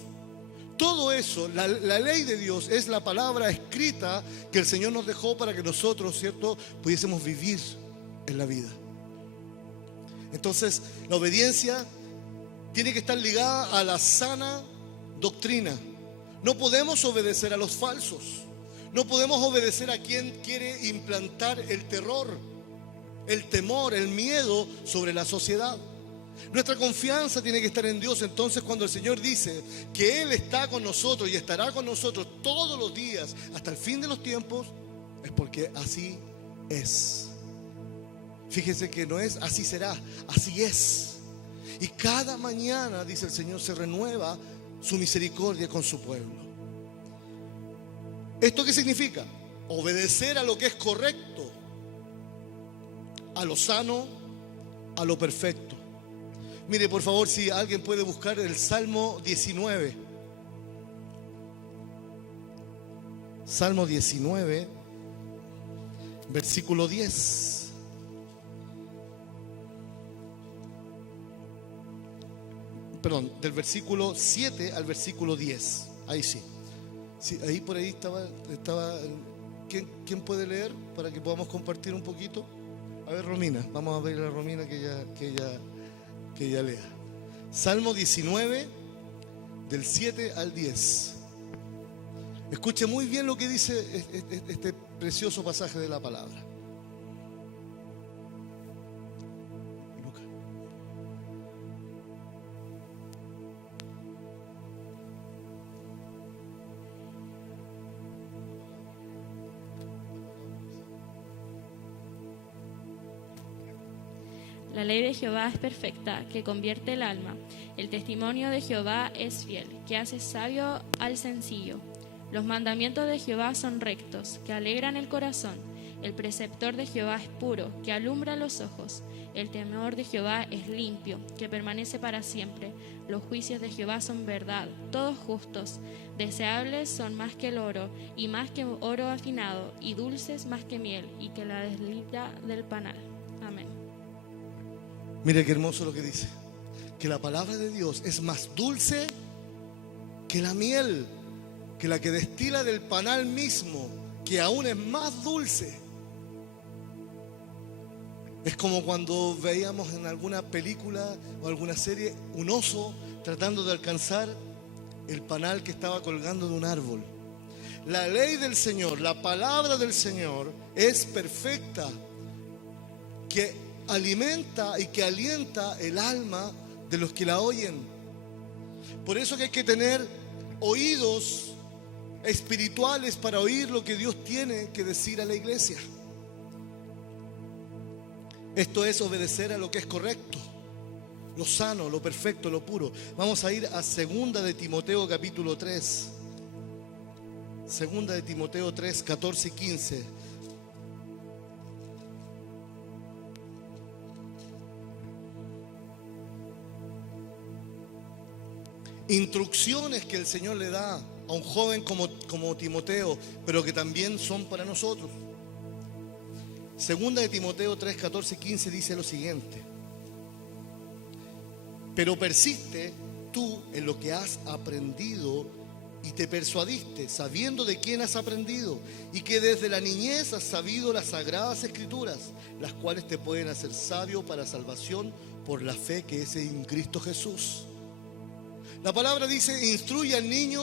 Todo eso, la ley de Dios es la palabra escrita que el Señor nos dejó para que nosotros, ¿cierto?, pudiésemos vivir en la vida. Entonces, la obediencia tiene que estar ligada a la sana doctrina. No podemos obedecer a los falsos. No podemos obedecer a quien quiere implantar el terror, el temor, el miedo sobre la sociedad. Nuestra confianza tiene que estar en Dios. Entonces, cuando el Señor dice que Él está con nosotros y estará con nosotros todos los días hasta el fin de los tiempos, es porque así es. Fíjese que no es así será, así es. Y cada mañana, dice el Señor, se renueva su misericordia con su pueblo. ¿Esto qué significa? Obedecer a lo que es correcto, a lo sano, a lo perfecto. Mire, por favor, si alguien puede buscar el Salmo 19. Salmo 19, versículo 10. Perdón, del versículo 7 al versículo 10. Ahí sí. Sí, ahí por ahí estaba. ¿Quién puede leer para que podamos compartir un poquito? A ver, Romina, vamos a ver a Romina que ella lea. Salmo 19, del 7 al 10. Escuche muy bien lo que dice este precioso pasaje de la palabra. La ley de Jehová es perfecta, que convierte el alma. El testimonio de Jehová es fiel, que hace sabio al sencillo. Los mandamientos de Jehová son rectos, que alegran el corazón. El preceptor de Jehová es puro, que alumbra los ojos. El temor de Jehová es limpio, que permanece para siempre. Los juicios de Jehová son verdad, todos justos. Deseables son más que el oro, y más que oro afinado, y dulces más que miel, y que la desliza del panal. Amén. Mire qué hermoso lo que dice. Que la palabra de Dios es más dulce que la miel, que la que destila del panal mismo, que aún es más dulce. Es como cuando veíamos en alguna película o alguna serie un oso tratando de alcanzar el panal que estaba colgando de un árbol. La ley del Señor, la palabra del Señor es perfecta, que alimenta y que alienta el alma de los que la oyen. Por eso que hay que tener oídos espirituales para oír lo que Dios tiene que decir a la iglesia. Esto es obedecer a lo que es correcto, lo sano, lo perfecto, lo puro. Vamos a ir a 2 de Timoteo capítulo 3. 2 de Timoteo 3, 14 y 15. Instrucciones que el Señor le da a un joven como Timoteo, pero que también son para nosotros. 2 de Timoteo 3, 14 y 15 dice lo siguiente: pero persiste tú en lo que has aprendido y te persuadiste, sabiendo de quién has aprendido, y que desde la niñez has sabido las sagradas escrituras, las cuales te pueden hacer sabio para salvación por la fe que es en Cristo Jesús. La palabra dice: instruye al niño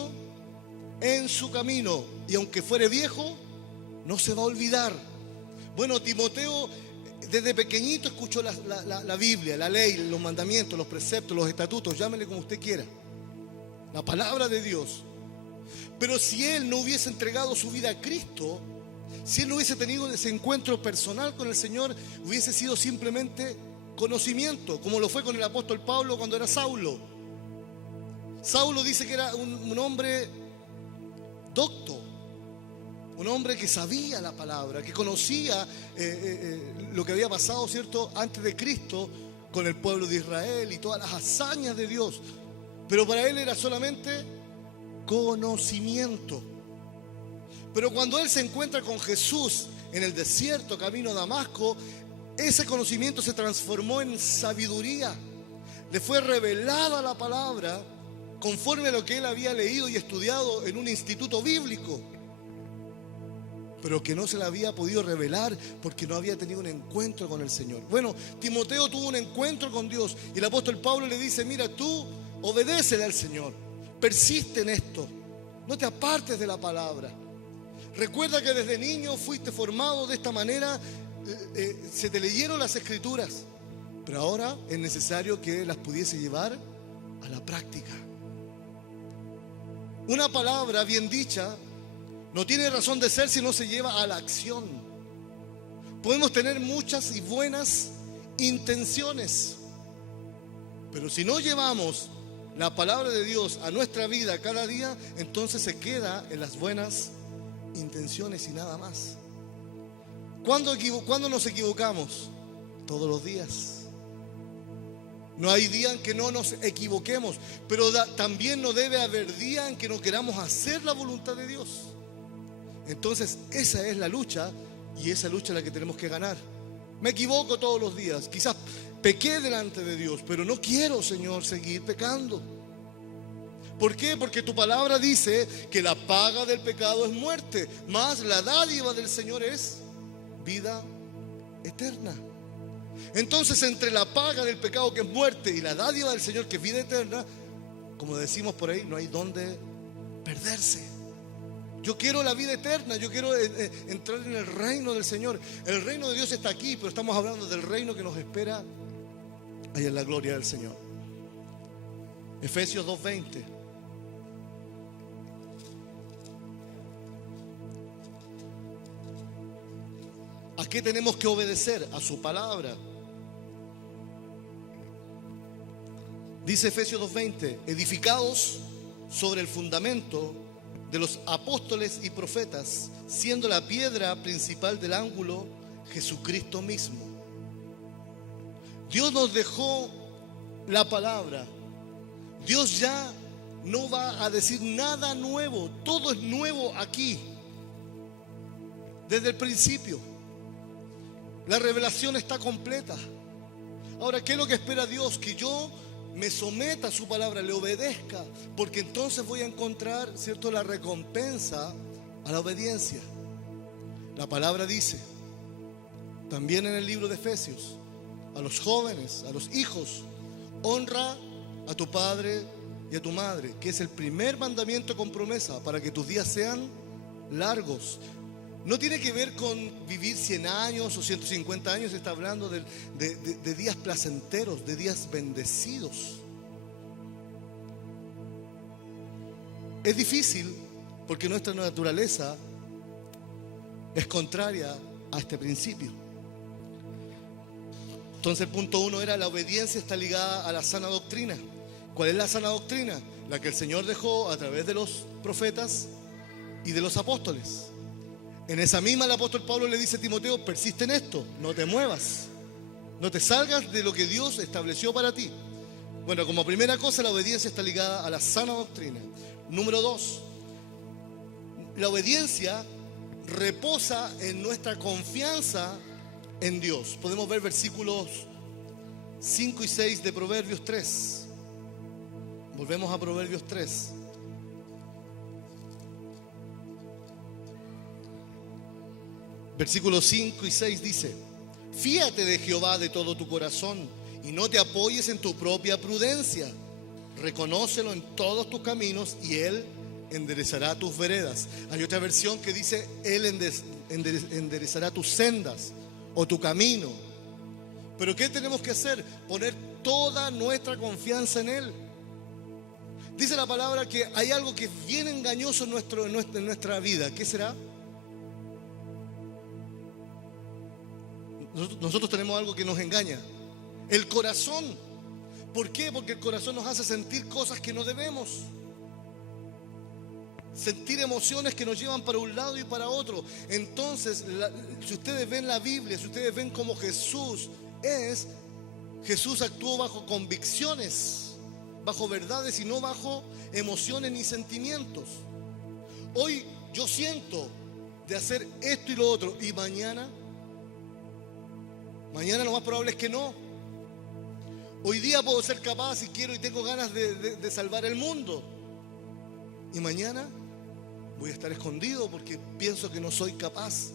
en su camino, y aunque fuere viejo, no se va a olvidar. Bueno, Timoteo desde pequeñito escuchó la Biblia, la ley, los mandamientos, los preceptos, los estatutos, llámele como usted quiera. La palabra de Dios. Pero si él no hubiese entregado su vida a Cristo, si él no hubiese tenido ese encuentro personal con el Señor, hubiese sido simplemente conocimiento, como lo fue con el apóstol Pablo cuando era Saulo. Saulo dice que era un hombre docto, un hombre que sabía la palabra, que conocía lo que había pasado, ¿cierto?, antes de Cristo con el pueblo de Israel y todas las hazañas de Dios. Pero para él era solamente conocimiento. Pero cuando él se encuentra con Jesús en el desierto, camino a Damasco, ese conocimiento se transformó en sabiduría. Le fue revelada la palabra conforme a lo que él había leído y estudiado en un instituto bíblico, pero que no se la había podido revelar porque no había tenido un encuentro con el Señor. Bueno, Timoteo tuvo un encuentro con Dios y el apóstol Pablo le dice: mira, tú obedécele al Señor, persiste en esto, no te apartes de la palabra. Recuerda que desde niño fuiste formado de esta manera, se te leyeron las escrituras, pero ahora es necesario que las pudiese llevar a la práctica. Una palabra bien dicha no tiene razón de ser si no se lleva a la acción. Podemos tener muchas y buenas intenciones, pero si no llevamos la palabra de Dios a nuestra vida cada día, entonces se queda en las buenas intenciones y nada más. ¿Cuándo nos equivocamos? Todos los días. No hay día en que no nos equivoquemos, pero también no debe haber día en que no queramos hacer la voluntad de Dios. Entonces esa es la lucha, y esa lucha es la que tenemos que ganar. Me equivoco todos los días, quizás pequé delante de Dios, pero no quiero, Señor, seguir pecando. ¿Por qué? Porque tu palabra dice que la paga del pecado es muerte, mas la dádiva del Señor es vida eterna. Entonces, entre la paga del pecado, que es muerte, y la dádiva del Señor, que es vida eterna, como decimos por ahí, no hay dónde perderse. Yo quiero la vida eterna, yo quiero entrar en el reino del Señor. El reino de Dios está aquí, pero estamos hablando del reino que nos espera allá en la gloria del Señor. Efesios 2:20. ¿A qué tenemos que obedecer? A su palabra. Dice Efesios 2:20: edificados sobre el fundamento de los apóstoles y profetas, siendo la piedra principal del ángulo Jesucristo mismo. Dios nos dejó la palabra. Dios ya no va a decir nada nuevo. Todo es nuevo aquí, desde el principio. La revelación está completa. Ahora, ¿qué es lo que espera Dios? Que yo me someta a su palabra, le obedezca, porque entonces voy a encontrar, ¿cierto?, la recompensa a la obediencia. La palabra dice, también en el libro de Efesios, a los jóvenes, a los hijos: honra a tu padre y a tu madre, que es el primer mandamiento con promesa para que tus días sean largos. No tiene que ver con vivir 100 años o 150 años, está hablando de días placenteros, de días bendecidos. Es difícil porque nuestra naturaleza es contraria a este principio. Entonces el punto 1 era: la obediencia está ligada a la sana doctrina. ¿Cuál es la sana doctrina? La que el Señor dejó a través de los profetas y de los apóstoles. En esa misma el apóstol Pablo le dice a Timoteo: persiste en esto, no te muevas, no te salgas de lo que Dios estableció para ti. Bueno, como primera cosa, la obediencia está ligada a la sana doctrina. Número 2, la obediencia reposa en nuestra confianza en Dios. Podemos ver versículos 5 y 6 de Proverbios 3. Volvemos a Proverbios 3. Versículos 5 y 6 dice: fíate de Jehová de todo tu corazón y no te apoyes en tu propia prudencia. Reconócelo en todos tus caminos y Él enderezará tus veredas. Hay otra versión que dice: Él enderezará tus sendas o tu camino. Pero ¿qué tenemos que hacer? Poner toda nuestra confianza en Él. Dice la palabra que hay algo que es bien engañoso en nuestra vida. ¿Qué será? Nosotros tenemos algo que nos engaña. El corazón. ¿Por qué? Porque el corazón nos hace sentir cosas que no debemos. Sentir emociones que nos llevan para un lado y para otro. Entonces, si ustedes ven la Biblia, si ustedes ven cómo Jesús actuó bajo convicciones, bajo verdades y no bajo emociones ni sentimientos. Hoy yo siento de hacer esto y lo otro, y mañana lo más probable es que no. Hoy día puedo ser capaz y quiero y tengo ganas de salvar el mundo, y mañana voy a estar escondido porque pienso que no soy capaz.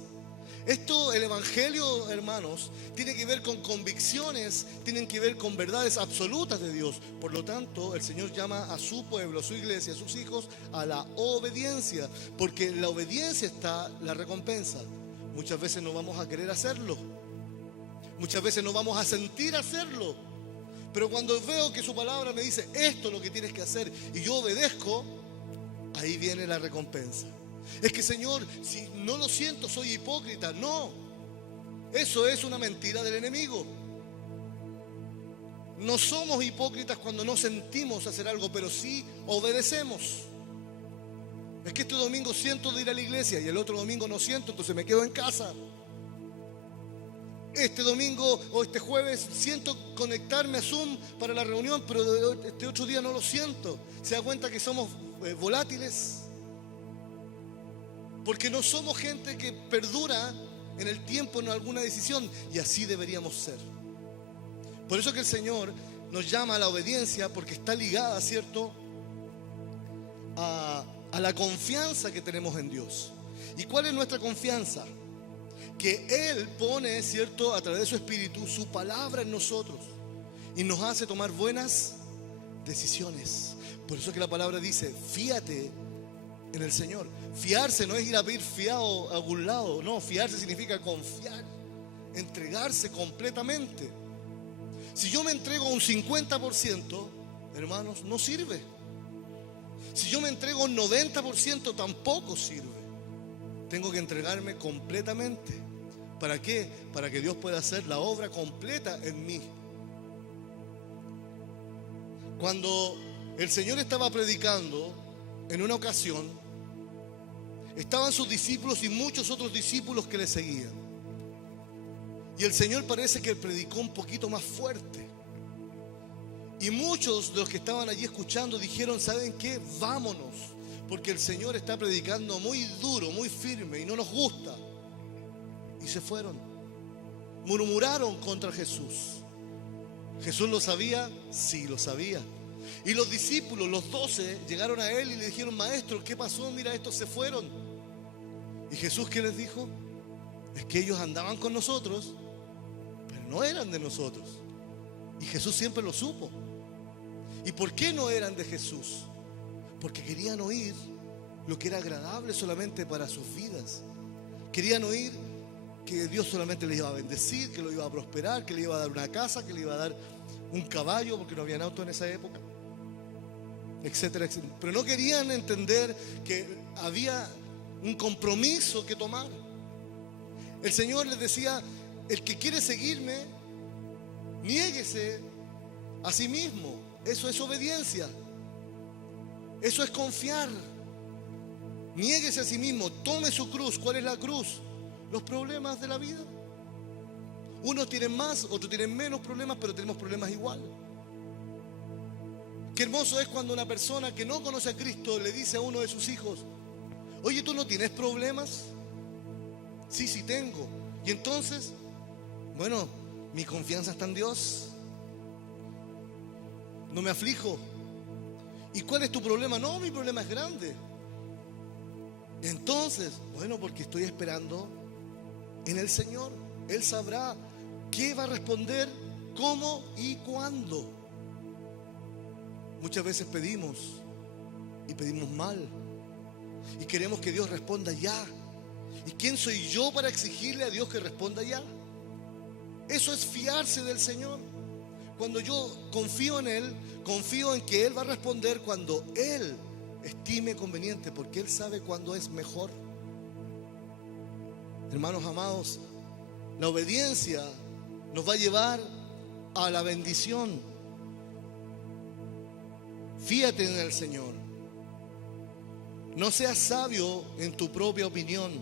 El Evangelio, hermanos, tiene que ver con convicciones, tienen que ver con verdades absolutas de Dios. Por lo tanto, el Señor llama a su pueblo, a su iglesia, a sus hijos, a la obediencia, porque en la obediencia está la recompensa. Muchas veces no vamos a querer hacerlo, muchas veces no vamos a sentir hacerlo, pero cuando veo que su palabra me dice, esto es lo que tienes que hacer, y yo obedezco, ahí viene la recompensa. Es que, Señor, si no lo siento, soy hipócrita. No, eso es una mentira del enemigo. No somos hipócritas cuando no sentimos hacer algo, pero sí obedecemos. Es que este domingo siento de ir a la iglesia y el otro domingo no siento, entonces me quedo en casa. Este domingo o este jueves siento conectarme a Zoom para la reunión, pero este otro día no lo siento. ¿Se da cuenta que somos volátiles? Porque no somos gente que perdura en el tiempo en alguna decisión, y así deberíamos ser. Por eso que el Señor nos llama a la obediencia, porque está ligada, ¿cierto?, a la confianza que tenemos en Dios. ¿Y cuál es nuestra confianza? Que Él pone, ¿cierto?, a través de su Espíritu, su palabra en nosotros y nos hace tomar buenas decisiones. Por eso que la palabra dice, fíate en el Señor. Fiarse no es ir a pedir fiado a algún lado, no, fiarse significa confiar, entregarse completamente. Si yo me entrego un 50%, hermanos, no sirve. Si yo me entrego un 90%, tampoco sirve. Tengo que entregarme completamente. ¿Para qué? Para que Dios pueda hacer la obra completa en mí. Cuando el Señor estaba predicando, en una ocasión, estaban sus discípulos y muchos otros discípulos que le seguían. Y el Señor parece que predicó un poquito más fuerte. Y muchos de los que estaban allí escuchando dijeron, ¿saben qué? Vámonos, porque el Señor está predicando muy duro, muy firme y no nos gusta. Y se fueron. Murmuraron contra Jesús. ¿Jesús lo sabía? Sí, lo sabía. Y los discípulos, los 12, llegaron a Él y le dijeron, Maestro, ¿qué pasó? Mira, estos se fueron. ¿Y Jesús qué les dijo? Es que ellos andaban con nosotros, pero no eran de nosotros. Y Jesús siempre lo supo. ¿Y por qué no eran de Jesús? Porque querían oír lo que era agradable solamente para sus vidas. Querían oír que Dios solamente les iba a bendecir, que lo iba a prosperar, que le iba a dar una casa, que le iba a dar un caballo, porque no habían auto en esa época, etcétera, etcétera. Pero no querían entender que había un compromiso que tomar. El Señor les decía, el que quiere seguirme, niéguese a sí mismo. Eso es obediencia. Eso es confiar. Niéguese a sí mismo, tome su cruz. ¿Cuál es la cruz? Los problemas de la vida. Unos tienen más, otros tienen menos problemas, pero tenemos problemas igual. Qué hermoso es cuando una persona que no conoce a Cristo le dice a uno de sus hijos, oye, ¿tú no tienes problemas? Sí, sí tengo. Y entonces, bueno, mi confianza está en Dios. No me aflijo. ¿Y cuál es tu problema? No, mi problema es grande. Entonces, bueno, porque estoy esperando en el Señor. Él sabrá qué va a responder, cómo y cuándo. Muchas veces pedimos y pedimos mal y queremos que Dios responda ya. ¿Y quién soy yo para exigirle a Dios que responda ya? Eso es fiarse del Señor. Cuando yo confío en Él, confío en que Él va a responder cuando Él estime conveniente, porque Él sabe cuándo es mejor. Hermanos amados, la obediencia nos va a llevar a la bendición. Fíate en el Señor. No seas sabio en tu propia opinión.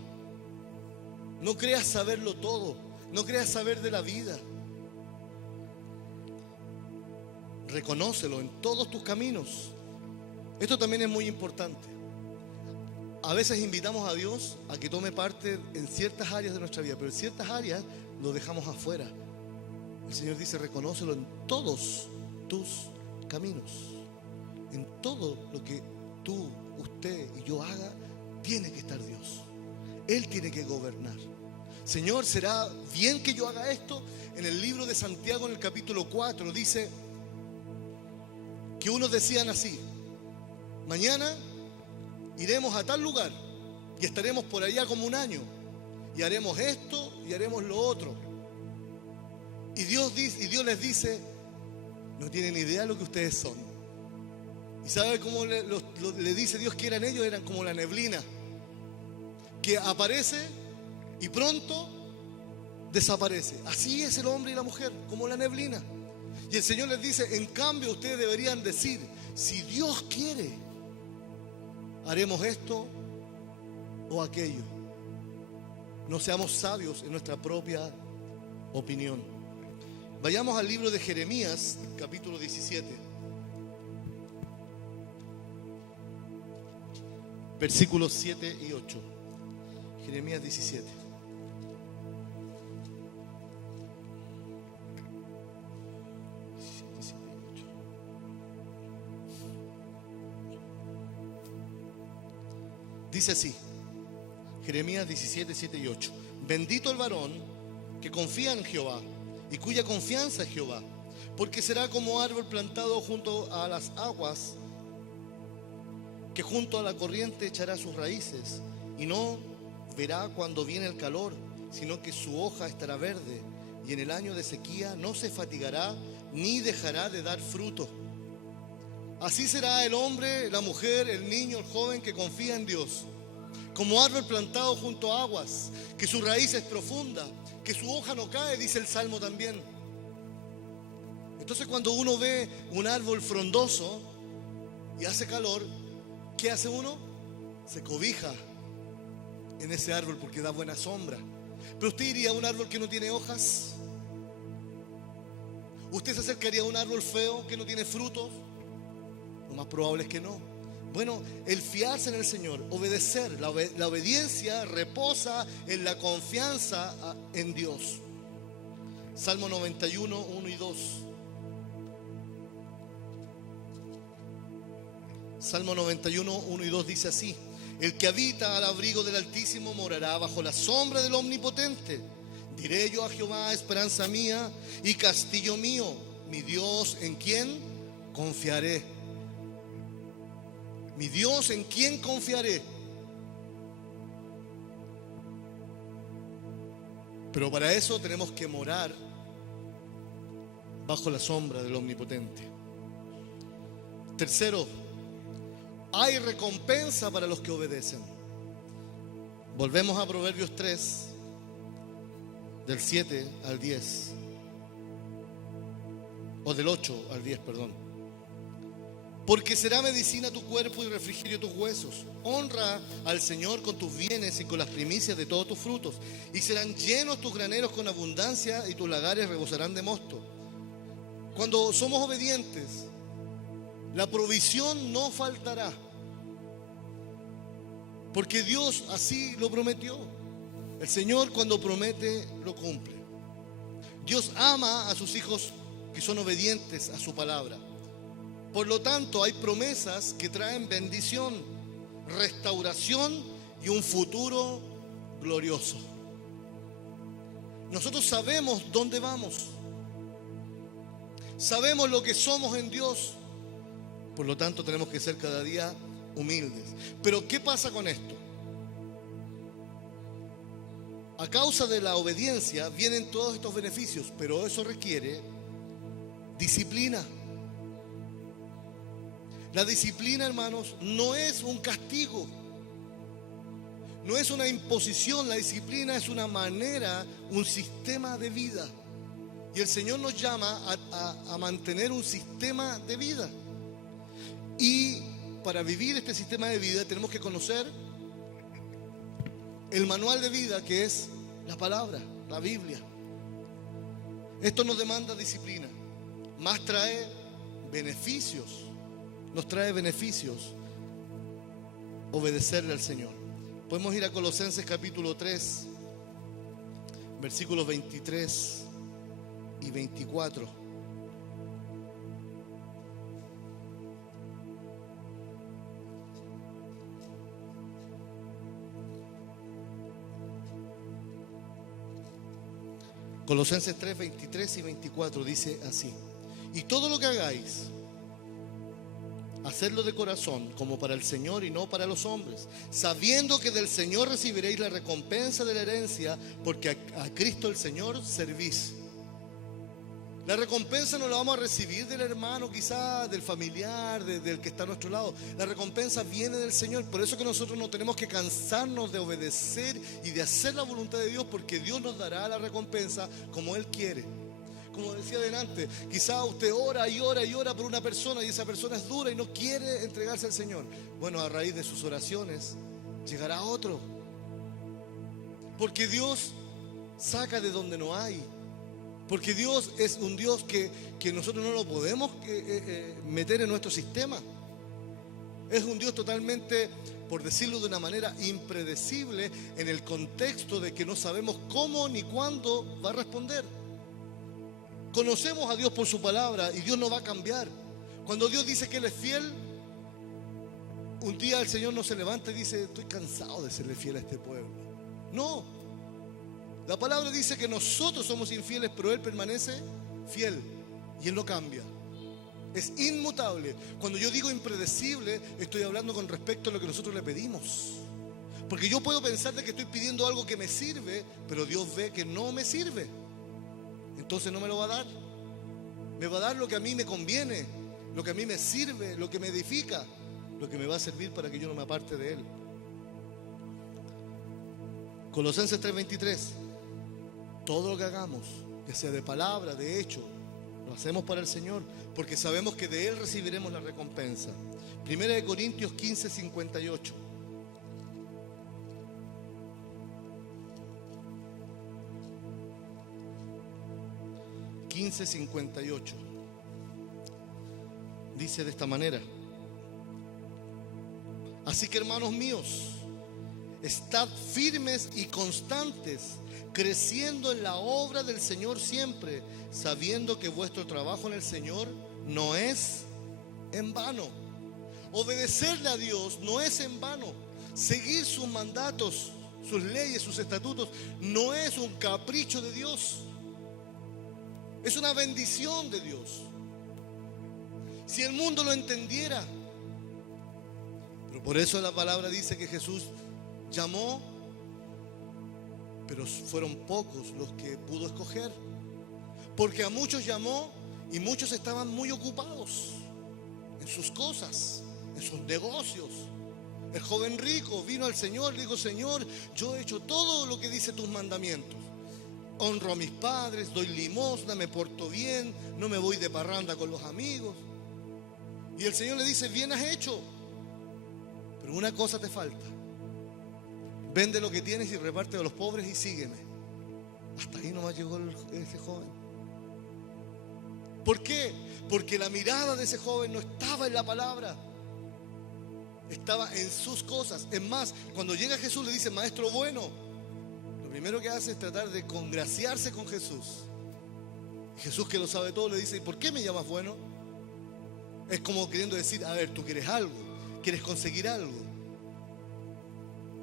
No creas saberlo todo. No creas saber de la vida. Reconócelo en todos tus caminos. Esto también es muy importante. A veces invitamos a Dios a que tome parte en ciertas áreas de nuestra vida, pero en ciertas áreas lo dejamos afuera. El Señor dice, reconócelo en todos tus caminos. En todo lo que tú, usted y yo haga, tiene que estar Dios. Él tiene que gobernar. Señor, ¿será bien que yo haga esto? En el libro de Santiago, en el capítulo 4, dice que unos decían así: mañana iremos a tal lugar y estaremos por allá como un año y haremos esto y haremos lo otro. Y Dios les dice, no tienen idea de lo que ustedes son. ¿Y sabe cómo le dice Dios que eran ellos? Eran como la neblina, que aparece y pronto desaparece. Así es el hombre y la mujer, como la neblina. Y el Señor les dice, en cambio ustedes deberían decir, si Dios quiere, haremos esto o aquello. No seamos sabios en nuestra propia opinión. Vayamos al libro de Jeremías, capítulo 17. Versículos 7 y 8. Jeremías 17. Dice así, Jeremías 17, 7 y 8. Bendito el varón que confía en Jehová y cuya confianza es Jehová, porque será como árbol plantado junto a las aguas, que junto a la corriente echará sus raíces y no verá cuando viene el calor, sino que su hoja estará verde, y en el año de sequía no se fatigará ni dejará de dar fruto. Así será el hombre, la mujer, el niño, el joven que confía en Dios, como árbol plantado junto a aguas, que su raíz es profunda, que su hoja no cae, dice el Salmo también. Entonces, cuando uno ve un árbol frondoso y hace calor, ¿qué hace uno? Se cobija en ese árbol porque da buena sombra. Pero usted iría a un árbol que no tiene hojas. ¿Usted se acercaría a un árbol feo que no tiene frutos? Lo más probable es que no. Bueno, el fiarse en el Señor, obedecer, la obediencia reposa en la confianza en Dios. Salmo 91, 1 y 2. Salmo 91, 1 y 2 dice así: el que habita al abrigo del Altísimo morará bajo la sombra del Omnipotente. Diré yo a Jehová, esperanza mía y castillo mío, mi Dios, ¿en quién confiaré? Mi Dios, ¿en quién confiaré? Pero para eso tenemos que morar bajo la sombra del Omnipotente. Tercero, hay recompensa para los que obedecen. Volvemos a Proverbios 3, del 7 al 10. O del 8 al 10, perdón. Porque será medicina tu cuerpo y refrigerio tus huesos. Honra al Señor con tus bienes y con las primicias de todos tus frutos. Y serán llenos tus graneros con abundancia y tus lagares rebosarán de mosto. Cuando somos obedientes, la provisión no faltará, porque Dios así lo prometió. El Señor, cuando promete, lo cumple. Dios ama a sus hijos que son obedientes a su palabra. Por lo tanto, hay promesas que traen bendición, restauración y un futuro glorioso. Nosotros sabemos dónde vamos, sabemos lo que somos en Dios. Por lo tanto, tenemos que ser cada día humildes. Pero ¿qué pasa con esto? A causa de la obediencia vienen todos estos beneficios, pero eso requiere disciplina. La disciplina, hermanos, no es un castigo, no es una imposición. La disciplina es una manera, un sistema de vida. Y el Señor nos llama a mantener un sistema de vida. Y para vivir este sistema de vida tenemos que conocer el manual de vida, que es la palabra, la Biblia. Esto nos demanda disciplina, más trae beneficios, nos trae beneficios obedecerle al Señor. Podemos ir a Colosenses capítulo 3, versículos 23 y 24. Colosenses 3, 23 y 24 dice así: y todo lo que hagáis, hacedlo de corazón, como para el Señor y no para los hombres, sabiendo que del Señor recibiréis la recompensa de la herencia, porque a Cristo el Señor servís. La recompensa no la vamos a recibir del hermano, quizás del familiar, del que está a nuestro lado. La recompensa viene del Señor. Por eso que nosotros no tenemos que cansarnos de obedecer y de hacer la voluntad de Dios, porque Dios nos dará la recompensa como Él quiere. Como decía adelante, quizás usted ora y ora y ora por una persona y esa persona es dura y no quiere entregarse al Señor. Bueno, a raíz de sus oraciones llegará otro. Porque Dios saca de donde no hay. Porque Dios es un Dios que nosotros no lo podemos meter en nuestro sistema. Es un Dios totalmente, por decirlo de una manera, impredecible, en el contexto de que no sabemos cómo ni cuándo va a responder. Conocemos a Dios por su palabra y Dios no va a cambiar. Cuando Dios dice que Él es fiel, un día el Señor no se levanta y dice: estoy cansado de serle fiel a este pueblo. No. La palabra dice que nosotros somos infieles, pero Él permanece fiel y Él no cambia. Es inmutable. Cuando yo digo impredecible, estoy hablando con respecto a lo que nosotros le pedimos. Porque yo puedo pensar de que estoy pidiendo algo que me sirve, pero Dios ve que no me sirve. Entonces no me lo va a dar. Me va a dar lo que a mí me conviene, lo que a mí me sirve, lo que me edifica, lo que me va a servir para que yo no me aparte de Él. Colosenses 3:23. Todo lo que hagamos, que sea de palabra, de hecho, lo hacemos para el Señor, porque sabemos que de Él recibiremos la recompensa. 1 Corintios 15:58. Dice de esta manera: así que, hermanos míos, estad firmes y constantes, creciendo en la obra del Señor siempre, sabiendo que vuestro trabajo en el Señor no es en vano. Obedecerle a Dios no es en vano. Seguir sus mandatos, sus leyes, sus estatutos, no es un capricho de Dios. Es una bendición de Dios. Si el mundo lo entendiera. Pero por eso la palabra dice que Jesús llamó, pero fueron pocos los que pudo escoger. Porque a muchos llamó y muchos estaban muy ocupados en sus cosas, en sus negocios. El joven rico vino al Señor, le dijo: Señor, yo he hecho todo lo que dice tus mandamientos. Honro a mis padres, doy limosna, me porto bien, no me voy de parranda con los amigos. Y el Señor le dice: bien has hecho, pero una cosa te falta. Vende lo que tienes y reparte a los pobres y sígueme. Hasta ahí nomás llegó ese joven. ¿Por qué? Porque la mirada de ese joven no estaba en la palabra, estaba en sus cosas. Es más, cuando llega Jesús le dice: maestro bueno, lo primero que hace es tratar de congraciarse con Jesús. Y Jesús, que lo sabe todo, le dice: ¿y por qué me llamas bueno? Es como queriendo decir: a ver, tú quieres algo, quieres conseguir algo.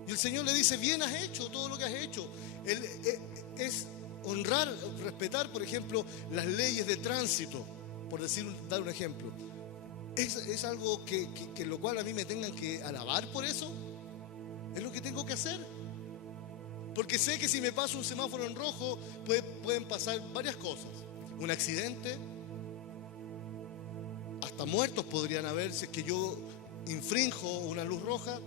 Y el Señor le dice: bien has hecho todo lo que has hecho. Es honrar, respetar, por ejemplo, las leyes de tránsito, por dar un ejemplo. Es algo que lo cual a mí me tengan que alabar por eso. Es lo que tengo que hacer. Porque sé que si me paso un semáforo en rojo pueden pasar varias cosas. Un accidente, hasta muertos podrían haber si es que yo infrinjo una luz roja,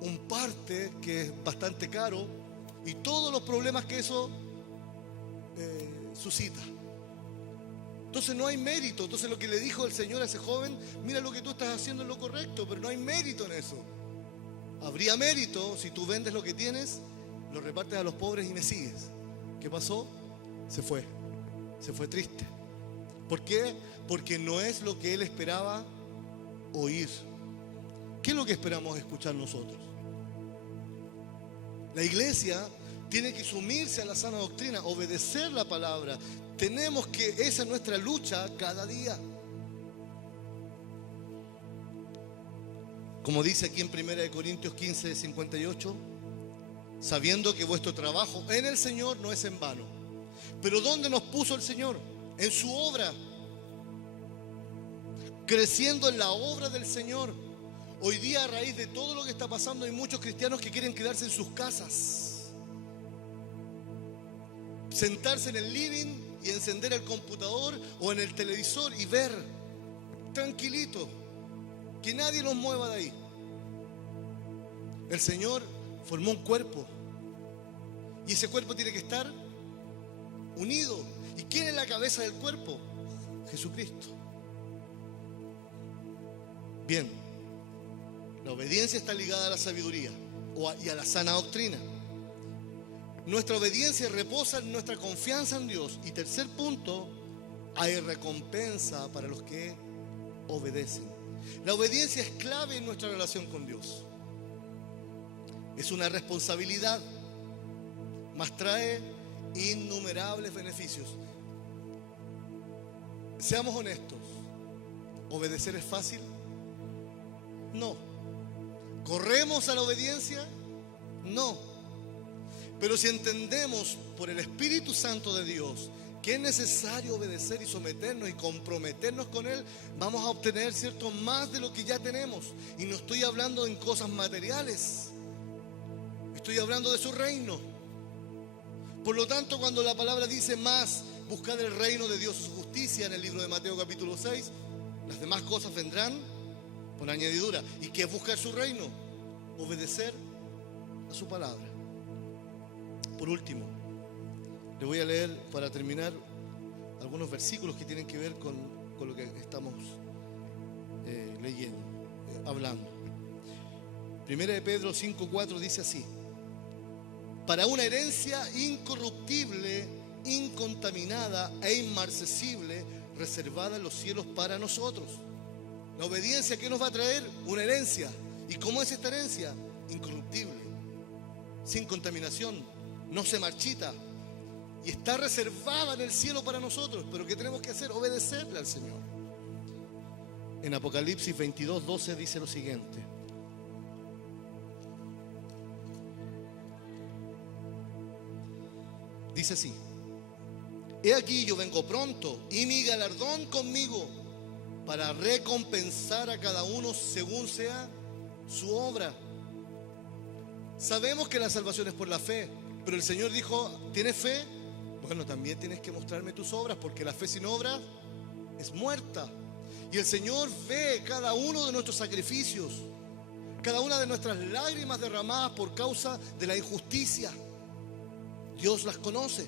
un parte que es bastante caro y todos los problemas que eso suscita. Entonces no hay mérito. Entonces lo que le dijo el Señor a ese joven, mira, lo que tú estás haciendo es lo correcto, pero no hay mérito en eso. Habría mérito si tú vendes lo que tienes, lo repartes a los pobres y me sigues. ¿Qué pasó? Se fue triste. ¿Por qué? Porque no es lo que él esperaba oír. ¿Qué es lo que esperamos escuchar nosotros? La iglesia tiene que sumirse a la sana doctrina, obedecer la palabra. Tenemos que, esa es nuestra lucha cada día. Como dice aquí en 1 Corintios 15, 58, sabiendo que vuestro trabajo en el Señor no es en vano. Pero ¿dónde nos puso el Señor? En su obra. Creciendo en la obra del Señor. Hoy día, a raíz de todo lo que está pasando, hay muchos cristianos que quieren quedarse en sus casas, sentarse en el living y encender el computador o en el televisor y ver tranquilito, que nadie los mueva de ahí. El Señor formó un cuerpo y ese cuerpo tiene que estar unido. ¿Y quién es la cabeza del cuerpo? Jesucristo. Bien, la obediencia está ligada a la sabiduría y a la sana doctrina. Nuestra obediencia reposa en nuestra confianza en Dios. Y tercer punto, hay recompensa para los que obedecen. La obediencia es clave en nuestra relación con Dios. Es una responsabilidad, mas trae innumerables beneficios. Seamos honestos, ¿obedecer es fácil? No. ¿Corremos a la obediencia? No. Pero si entendemos por el Espíritu Santo de Dios que es necesario obedecer y someternos y comprometernos con Él, vamos a obtener, ¿cierto?, más de lo que ya tenemos. Y no estoy hablando en cosas materiales, estoy hablando de su reino. Por lo tanto, cuando la palabra dice más, buscad el reino de Dios y su justicia en el libro de Mateo capítulo 6, las demás cosas vendrán por añadidura. ¿Y qué es buscar su reino? Obedecer a su palabra. Por último, le voy a leer para terminar algunos versículos que tienen que ver con lo que estamos leyendo, hablando. Primera de Pedro 5:4 dice así: para una herencia incorruptible, incontaminada e inmarcesible, reservada en los cielos para nosotros. La obediencia, ¿qué nos va a traer? Una herencia. ¿Y cómo es esta herencia? Incorruptible, sin contaminación, no se marchita y está reservada en el cielo para nosotros. Pero ¿qué tenemos que hacer? Obedecerle al Señor. En Apocalipsis 22:12 dice lo siguiente: dice así: he aquí yo vengo pronto y mi galardón conmigo para recompensar a cada uno según sea su obra. Sabemos que la salvación es por la fe, pero el Señor dijo: ¿tienes fe? Bueno, también tienes que mostrarme tus obras, porque la fe sin obras es muerta. Y el Señor ve cada uno de nuestros sacrificios, cada una de nuestras lágrimas derramadas por causa de la injusticia. Dios las conoce.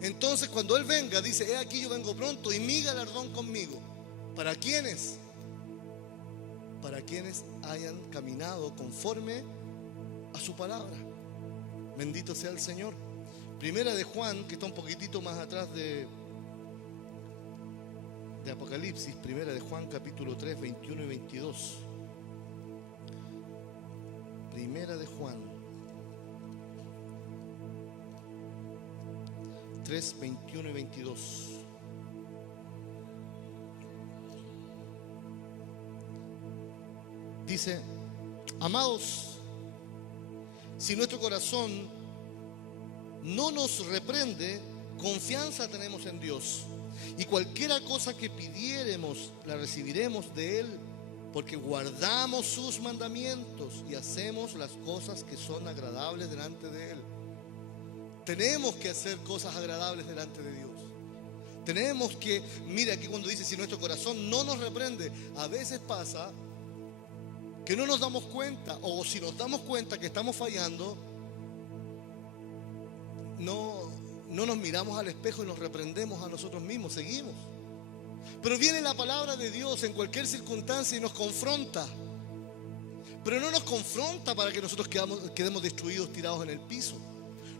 Entonces, cuando Él venga, dice: he aquí yo vengo pronto y mi galardón conmigo. ¿Para quiénes? Para quienes hayan caminado conforme a su palabra. Bendito sea el Señor. Primera de Juan, que está un poquitito más atrás de Apocalipsis. Primera de Juan capítulo 3, 21 y 22. Primera de Juan 3, 21 y 22. Dice: amados, si nuestro corazón no nos reprende, confianza tenemos en Dios. Y cualquiera cosa que pidiéremos, la recibiremos de Él, porque guardamos sus mandamientos y hacemos las cosas que son agradables delante de Él. Tenemos que hacer cosas agradables delante de Dios. Tenemos que, mira aquí cuando dice si nuestro corazón no nos reprende, a veces pasa que no nos damos cuenta, o si nos damos cuenta que estamos fallando, no nos miramos al espejo y nos reprendemos a nosotros mismos, seguimos. Pero viene la palabra de Dios en cualquier circunstancia y nos confronta. Pero no nos confronta para que nosotros quedemos destruidos, tirados en el piso.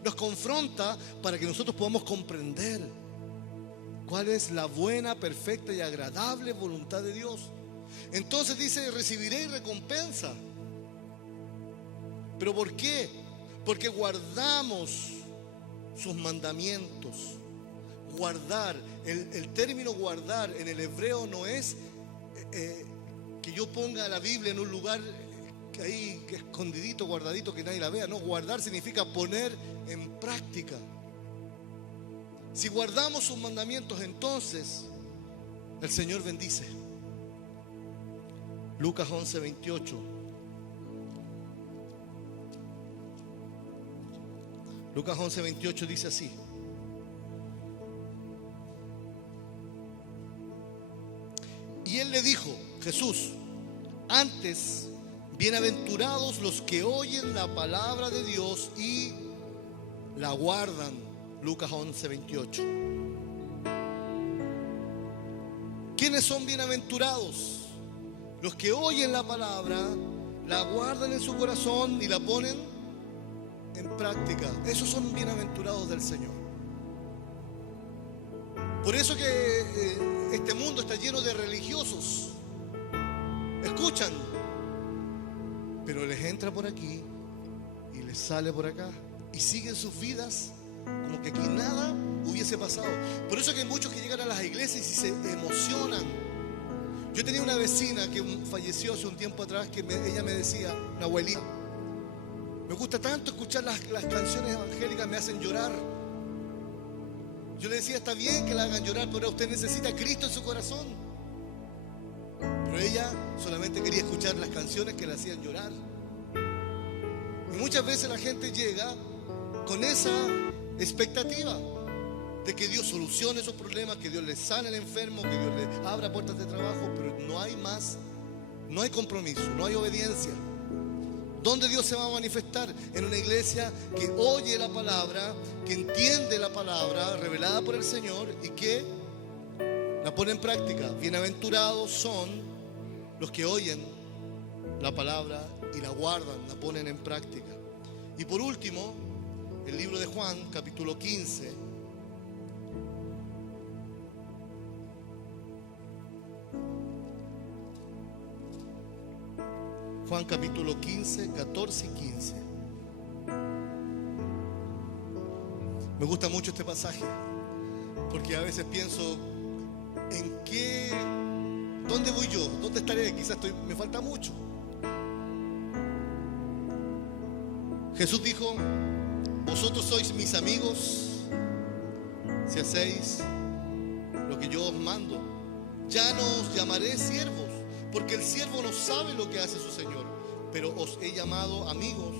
Nos confronta para que nosotros podamos comprender cuál es la buena, perfecta y agradable voluntad de Dios. Entonces dice, recibiré recompensa. ¿Pero por qué? Porque guardamos sus mandamientos. Guardar, el término guardar en el hebreo no es que yo ponga la Biblia en un lugar ahí escondidito, guardadito, que nadie la vea. No, guardar significa poner en práctica. Si guardamos sus mandamientos, entonces el Señor bendice. Lucas 11:28. Lucas 11:28 dice así: y él le dijo, Jesús, antes, bienaventurados los que oyen la palabra de Dios y la guardan. Lucas 11:28. ¿Quiénes son bienaventurados? Los que oyen la palabra, la guardan en su corazón y la ponen en práctica. Esos son bienaventurados del Señor. Por eso que este mundo está lleno de religiosos. Escuchan, pero les entra por aquí y les sale por acá y siguen sus vidas como que aquí nada hubiese pasado. Por eso que hay muchos que llegan a las iglesias y se emocionan. Yo tenía una vecina que falleció hace un tiempo atrás, que ella me decía, una abuelita, me gusta tanto escuchar las canciones evangélicas, me hacen llorar. Yo le decía, está bien que la hagan llorar, pero usted necesita a Cristo en su corazón. Pero ella solamente quería escuchar las canciones que le hacían llorar. Y muchas veces la gente llega con esa expectativa de que Dios solucione esos problemas, que Dios le sane al enfermo, que Dios le abra puertas de trabajo, pero no hay más, no hay compromiso, no hay obediencia. ¿Dónde Dios se va a manifestar? En una iglesia que oye la palabra, que entiende la palabra revelada por el Señor y que la pone en práctica. Bienaventurados son los que oyen la palabra y la guardan, la ponen en práctica. Y por último, el libro de Juan, capítulo 15. Juan capítulo 15, 14 y 15. Me gusta mucho este pasaje porque a veces pienso ¿dónde voy yo? ¿Dónde estaré? Quizás me falta mucho. Jesús dijo, vosotros sois mis amigos si hacéis lo que yo os mando. Ya no os llamaré siervos, porque el siervo no sabe lo que hace su Señor, pero os he llamado amigos,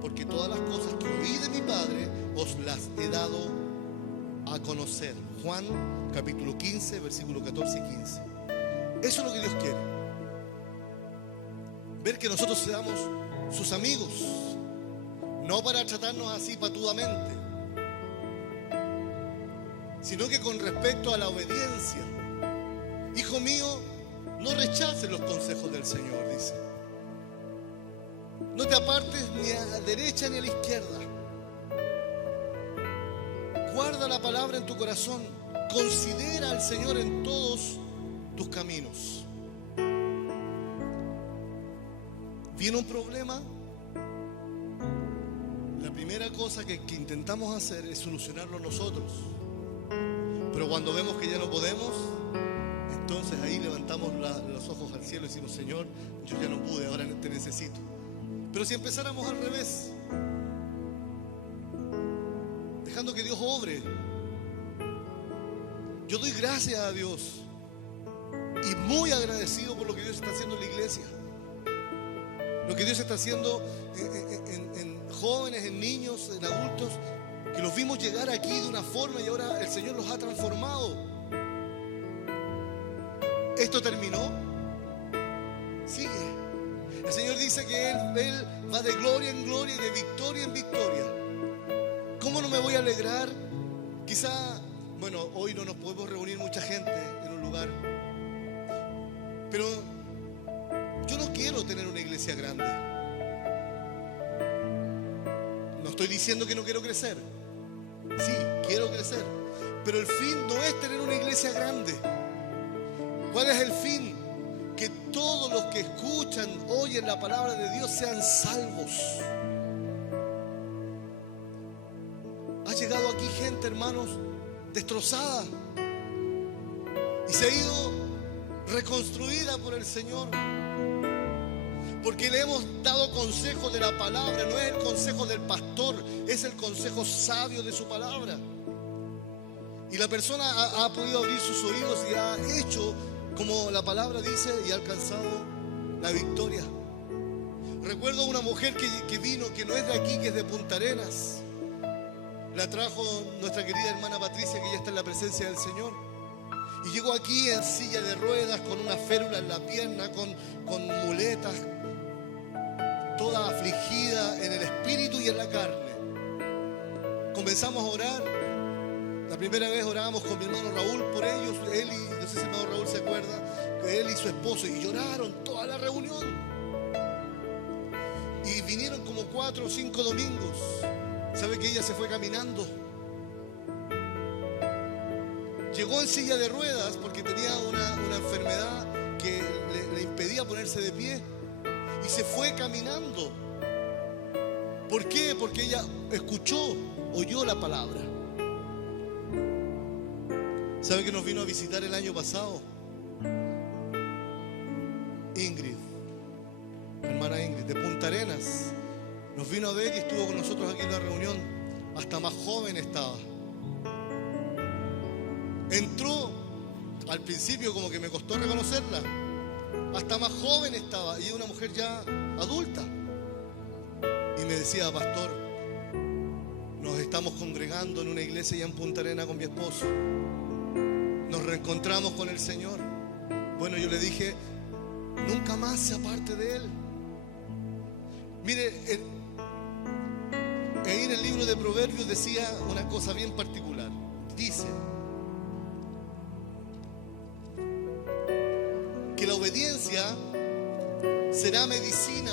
porque todas las cosas que oí de mi Padre os las he dado a conocer. Juan capítulo 15, versículos 14 y 15. Eso es lo que Dios quiere. Ver que nosotros seamos sus amigos, no para tratarnos así patudamente, sino que con respecto a la obediencia. Hijo mío, no rechaces los consejos del Señor, dice. No te apartes ni a la derecha ni a la izquierda. Guarda la palabra en tu corazón. Considera al Señor en todos tus caminos. ¿Viene un problema? La primera cosa que intentamos hacer es solucionarlo nosotros. Pero cuando vemos que ya no podemos, entonces ahí levantamos los ojos al cielo y decimos, Señor, yo ya no pude, ahora te necesito. Pero si empezáramos al revés, dejando que Dios obre, yo doy gracias a Dios y muy agradecido por lo que Dios está haciendo en la iglesia, lo que Dios está haciendo en jóvenes, en niños, en adultos, que que los vimos llegar aquí de una forma y ahora el Señor los ha transformado. ¿Esto terminó? Sigue. El Señor dice que Él va de gloria en gloria y de victoria en victoria. ¿Cómo no me voy a alegrar? Quizá, bueno, hoy no nos podemos reunir mucha gente en un lugar, pero yo no quiero tener una iglesia grande. No estoy diciendo que no quiero crecer. Sí, quiero crecer, pero el fin no es tener una iglesia grande. ¿Cuál es el fin? Que todos los que escuchan, oyen la palabra de Dios sean salvos. Ha llegado aquí gente, hermanos, destrozada y se ha ido reconstruida por el Señor, porque le hemos dado consejo de la palabra. No es el consejo del pastor, es el consejo sabio de su palabra. Y la persona ha podido abrir sus oídos y ha hecho como la palabra dice y ha alcanzado la victoria. Recuerdo una mujer que vino, que no es de aquí, que es de Punta Arenas. La trajo nuestra querida hermana Patricia, que ya está en la presencia del Señor. Y llegó aquí en silla de ruedas, con una férula en la pierna, con muletas, toda afligida en el espíritu y en la carne. Comenzamos a orar. La primera vez orábamos con mi hermano Raúl por ellos. Él y, no sé si el hermano Raúl se acuerda, él y su esposo, y lloraron toda la reunión. Y vinieron como 4 o 5 domingos. ¿Sabe que ella se fue caminando? Llegó en silla de ruedas porque tenía una enfermedad que le impedía ponerse de pie. Y se fue caminando. ¿Por qué? Porque ella escuchó, oyó la palabra. ¿Sabe que nos vino a visitar el año pasado? Ingrid, hermana Ingrid, de Punta Arenas. Nos vino a ver y estuvo con nosotros aquí en la reunión. Hasta más joven estaba. Entró, al principio como que me costó reconocerla. Hasta más joven estaba, y es una mujer ya adulta. Y me decía: pastor, nos estamos congregando en una iglesia ya en Punta Arenas con mi esposo. Nos reencontramos con el Señor. Bueno, yo le dije: nunca más se aparte de Él. Mire, ahí en el libro de Proverbios decía una cosa bien particular. Dice que la obediencia será medicina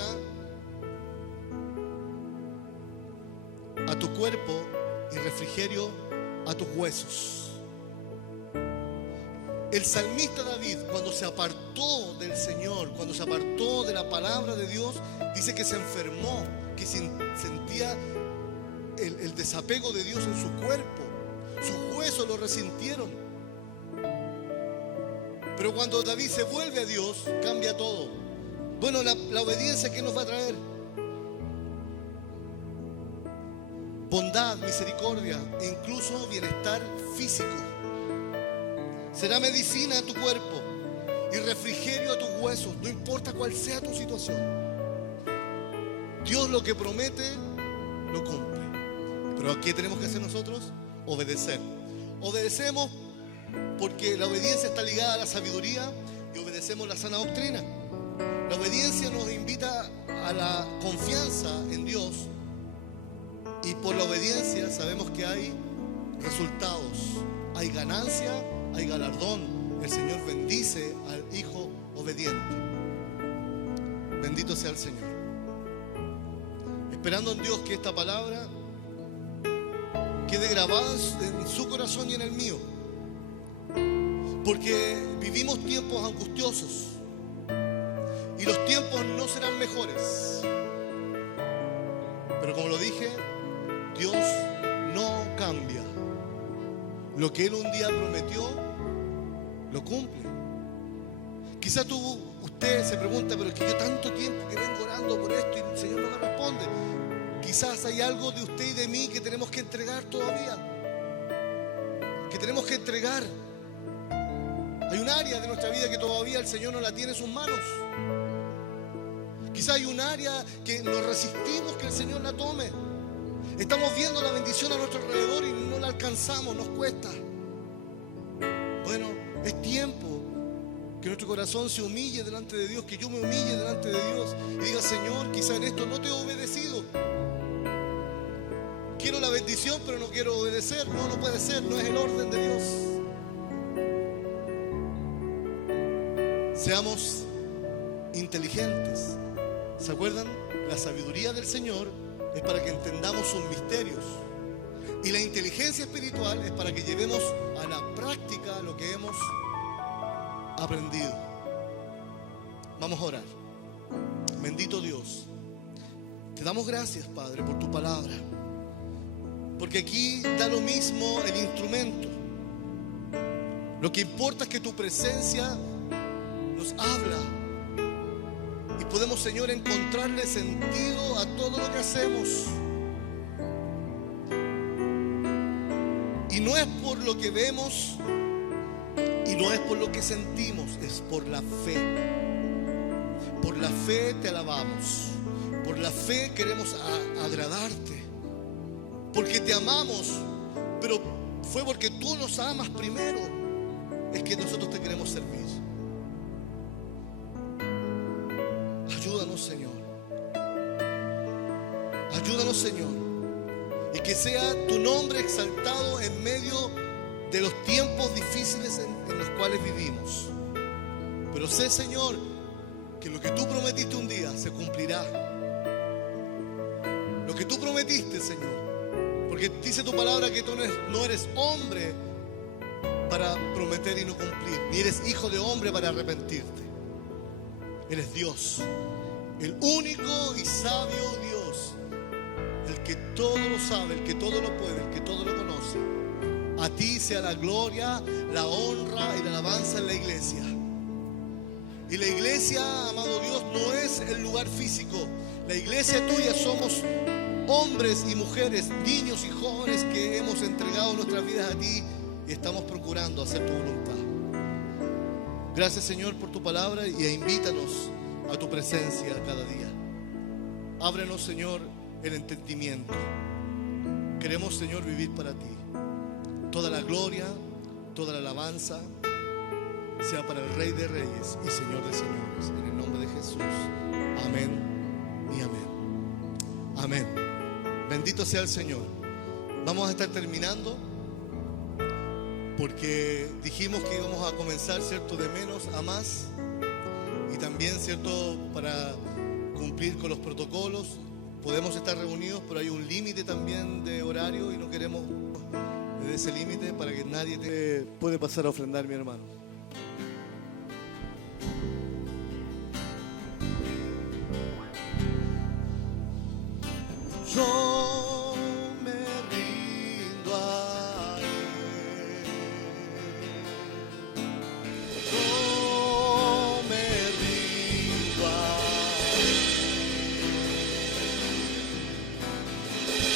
a tu cuerpo y refrigerio a tus huesos. El salmista David, cuando se apartó del Señor, cuando se apartó de la palabra de Dios, dice que se enfermó, que sentía el desapego de Dios en su cuerpo. Sus huesos lo resintieron. Pero cuando David se vuelve a Dios, cambia todo. Bueno, la obediencia, ¿qué nos va a traer? Bondad, misericordia e incluso bienestar físico. Será medicina a tu cuerpo y refrigerio a tus huesos, no importa cuál sea tu situación. Dios lo que promete, lo cumple. Pero ¿qué tenemos que hacer nosotros? Obedecer. Obedecemos porque la obediencia está ligada a la sabiduría y obedecemos la sana doctrina. La obediencia nos invita a la confianza en Dios y por la obediencia sabemos que hay resultados, hay ganancia, hay galardón. El Señor bendice al hijo obediente. Bendito sea el Señor. Esperando en Dios que esta palabra quede grabada en su corazón y en el mío. Porque vivimos tiempos angustiosos y los tiempos no serán mejores. Pero como lo dije, Dios no cambia. Lo que Él un día prometió, lo cumple. Quizá usted se pregunta: pero es que yo tanto tiempo que vengo orando por esto y el Señor no me responde. Quizás hay algo de usted y de mí que tenemos que entregar todavía. Que tenemos que entregar. Hay un área de nuestra vida que todavía el Señor no la tiene en sus manos. Quizá hay un área que nos resistimos que el Señor la tome. Estamos viendo la bendición a nuestro alrededor y no la alcanzamos, nos cuesta. Bueno, es tiempo que nuestro corazón se humille delante de Dios, que yo me humille delante de Dios y diga: Señor, quizá en esto no te he obedecido. Quiero la bendición, pero no quiero obedecer. No, no puede ser, no es el orden de Dios. Seamos inteligentes. ¿Se acuerdan? La sabiduría del Señor es para que entendamos sus misterios. Y la inteligencia espiritual es para que llevemos a la práctica lo que hemos aprendido. Vamos a orar. Bendito Dios, te damos gracias, Padre, por tu palabra. Porque aquí da lo mismo el instrumento. Lo que importa es que tu presencia nos habla. Y podemos, Señor, encontrarle sentido a todo lo que hacemos. Y no es por lo que vemos y no es por lo que sentimos, es por la fe. Por la fe te alabamos. Por la fe queremos agradarte. Porque te amamos, pero fue porque tú nos amas primero, es que nosotros te queremos servir. Ayúdanos, Señor. Ayúdanos, Señor. Y que sea tu nombre exaltado en medio de los tiempos difíciles en los cuales vivimos. Pero sé, Señor, que lo que tú prometiste un día se cumplirá. Lo que tú prometiste, Señor. Porque dice tu palabra que tú no eres hombre para prometer y no cumplir, ni eres hijo de hombre para arrepentirte. Eres Dios, el único y sabio Dios, el que todo lo sabe, el que todo lo puede, el que todo lo conoce. A ti sea la gloria, la honra y la alabanza en la iglesia. Y la iglesia, amado Dios, no es el lugar físico. La iglesia tuya somos hombres y mujeres, niños y jóvenes que hemos entregado nuestras vidas a ti y estamos procurando hacer tu voluntad. Gracias, Señor, por tu palabra, y invítanos a tu presencia cada día. Ábrenos, Señor, el entendimiento. Queremos, Señor, vivir para ti. Toda la gloria, toda la alabanza sea para el Rey de Reyes y Señor de Señores. En el nombre de Jesús. Amén y amén. Amén. Bendito sea el Señor. Vamos a estar terminando porque dijimos que íbamos a comenzar, ¿cierto?, de menos a más, y también, ¿cierto?, para cumplir con los protocolos. Podemos estar reunidos, pero hay un límite también de horario y no queremos de ese límite para que nadie puede pasar a ofrendar, mi hermano. Yo me rindo a Él. Yo me rindo a Él.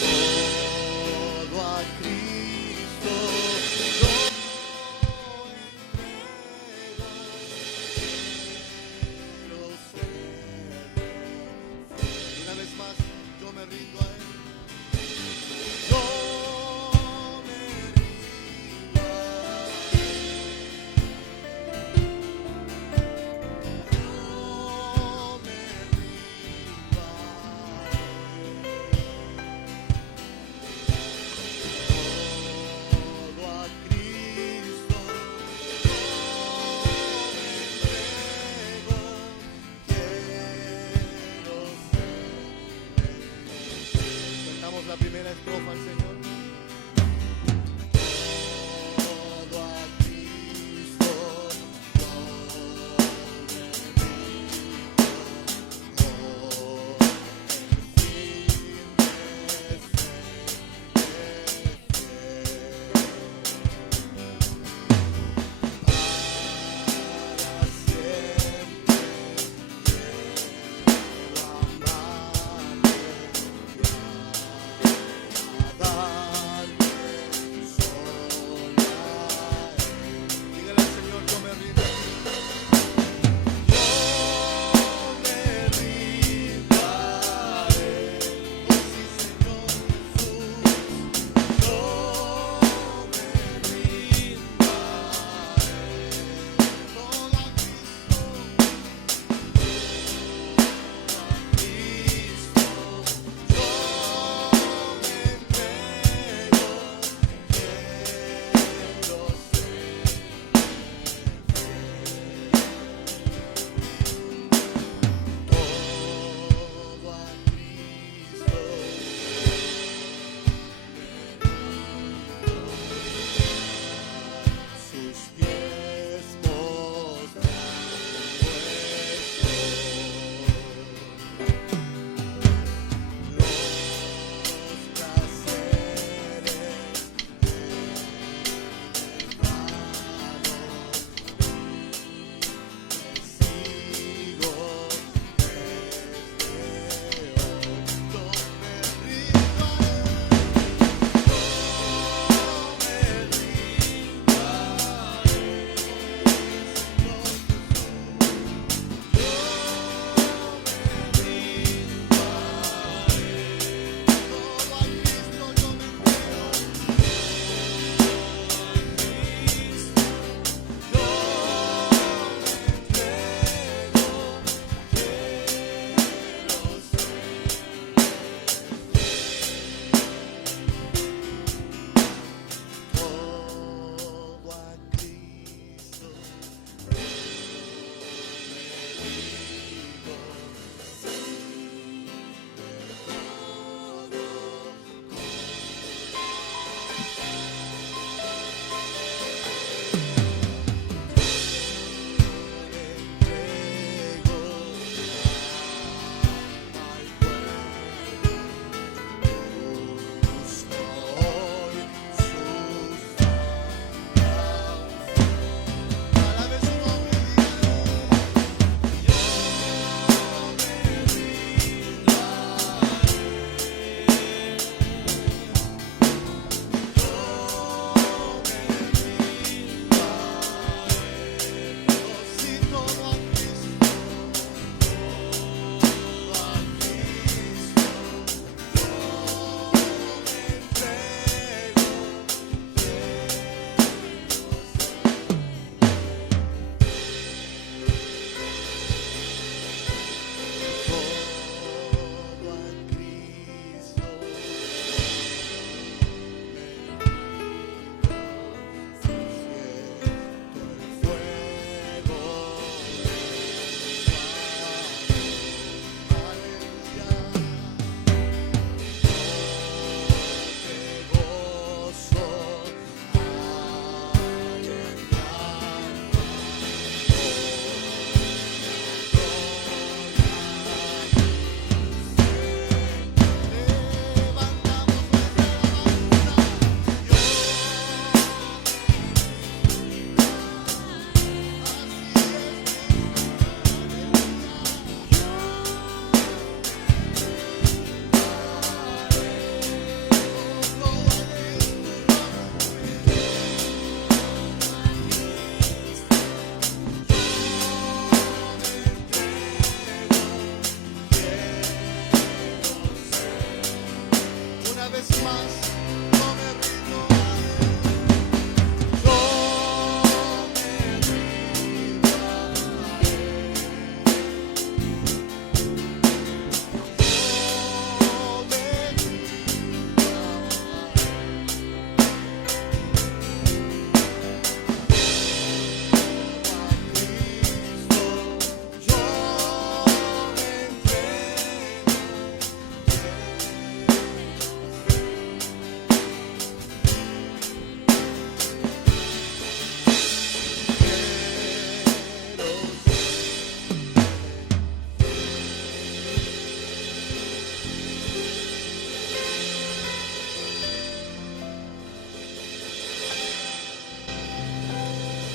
Todo a Cristo yo entrego.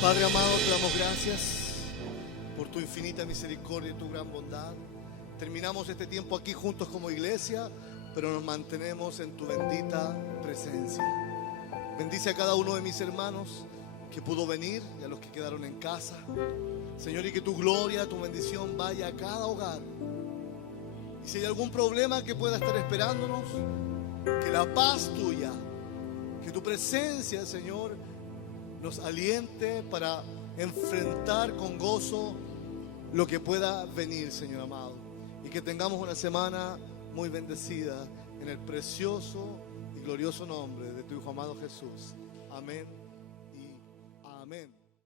Padre amado, te damos gracias por tu infinita misericordia y tu gran bondad. Terminamos este tiempo aquí juntos como iglesia, pero nos mantenemos en tu bendita presencia. Bendice a cada uno de mis hermanos que pudo venir y a los que quedaron en casa. Señor, y que tu gloria, tu bendición vaya a cada hogar. Y si hay algún problema que pueda estar esperándonos, que la paz tuya, que tu presencia, Señor, nos aliente para enfrentar con gozo lo que pueda venir, Señor amado. Y que tengamos una semana muy bendecida en el precioso y glorioso nombre de tu Hijo amado Jesús. Amén y amén.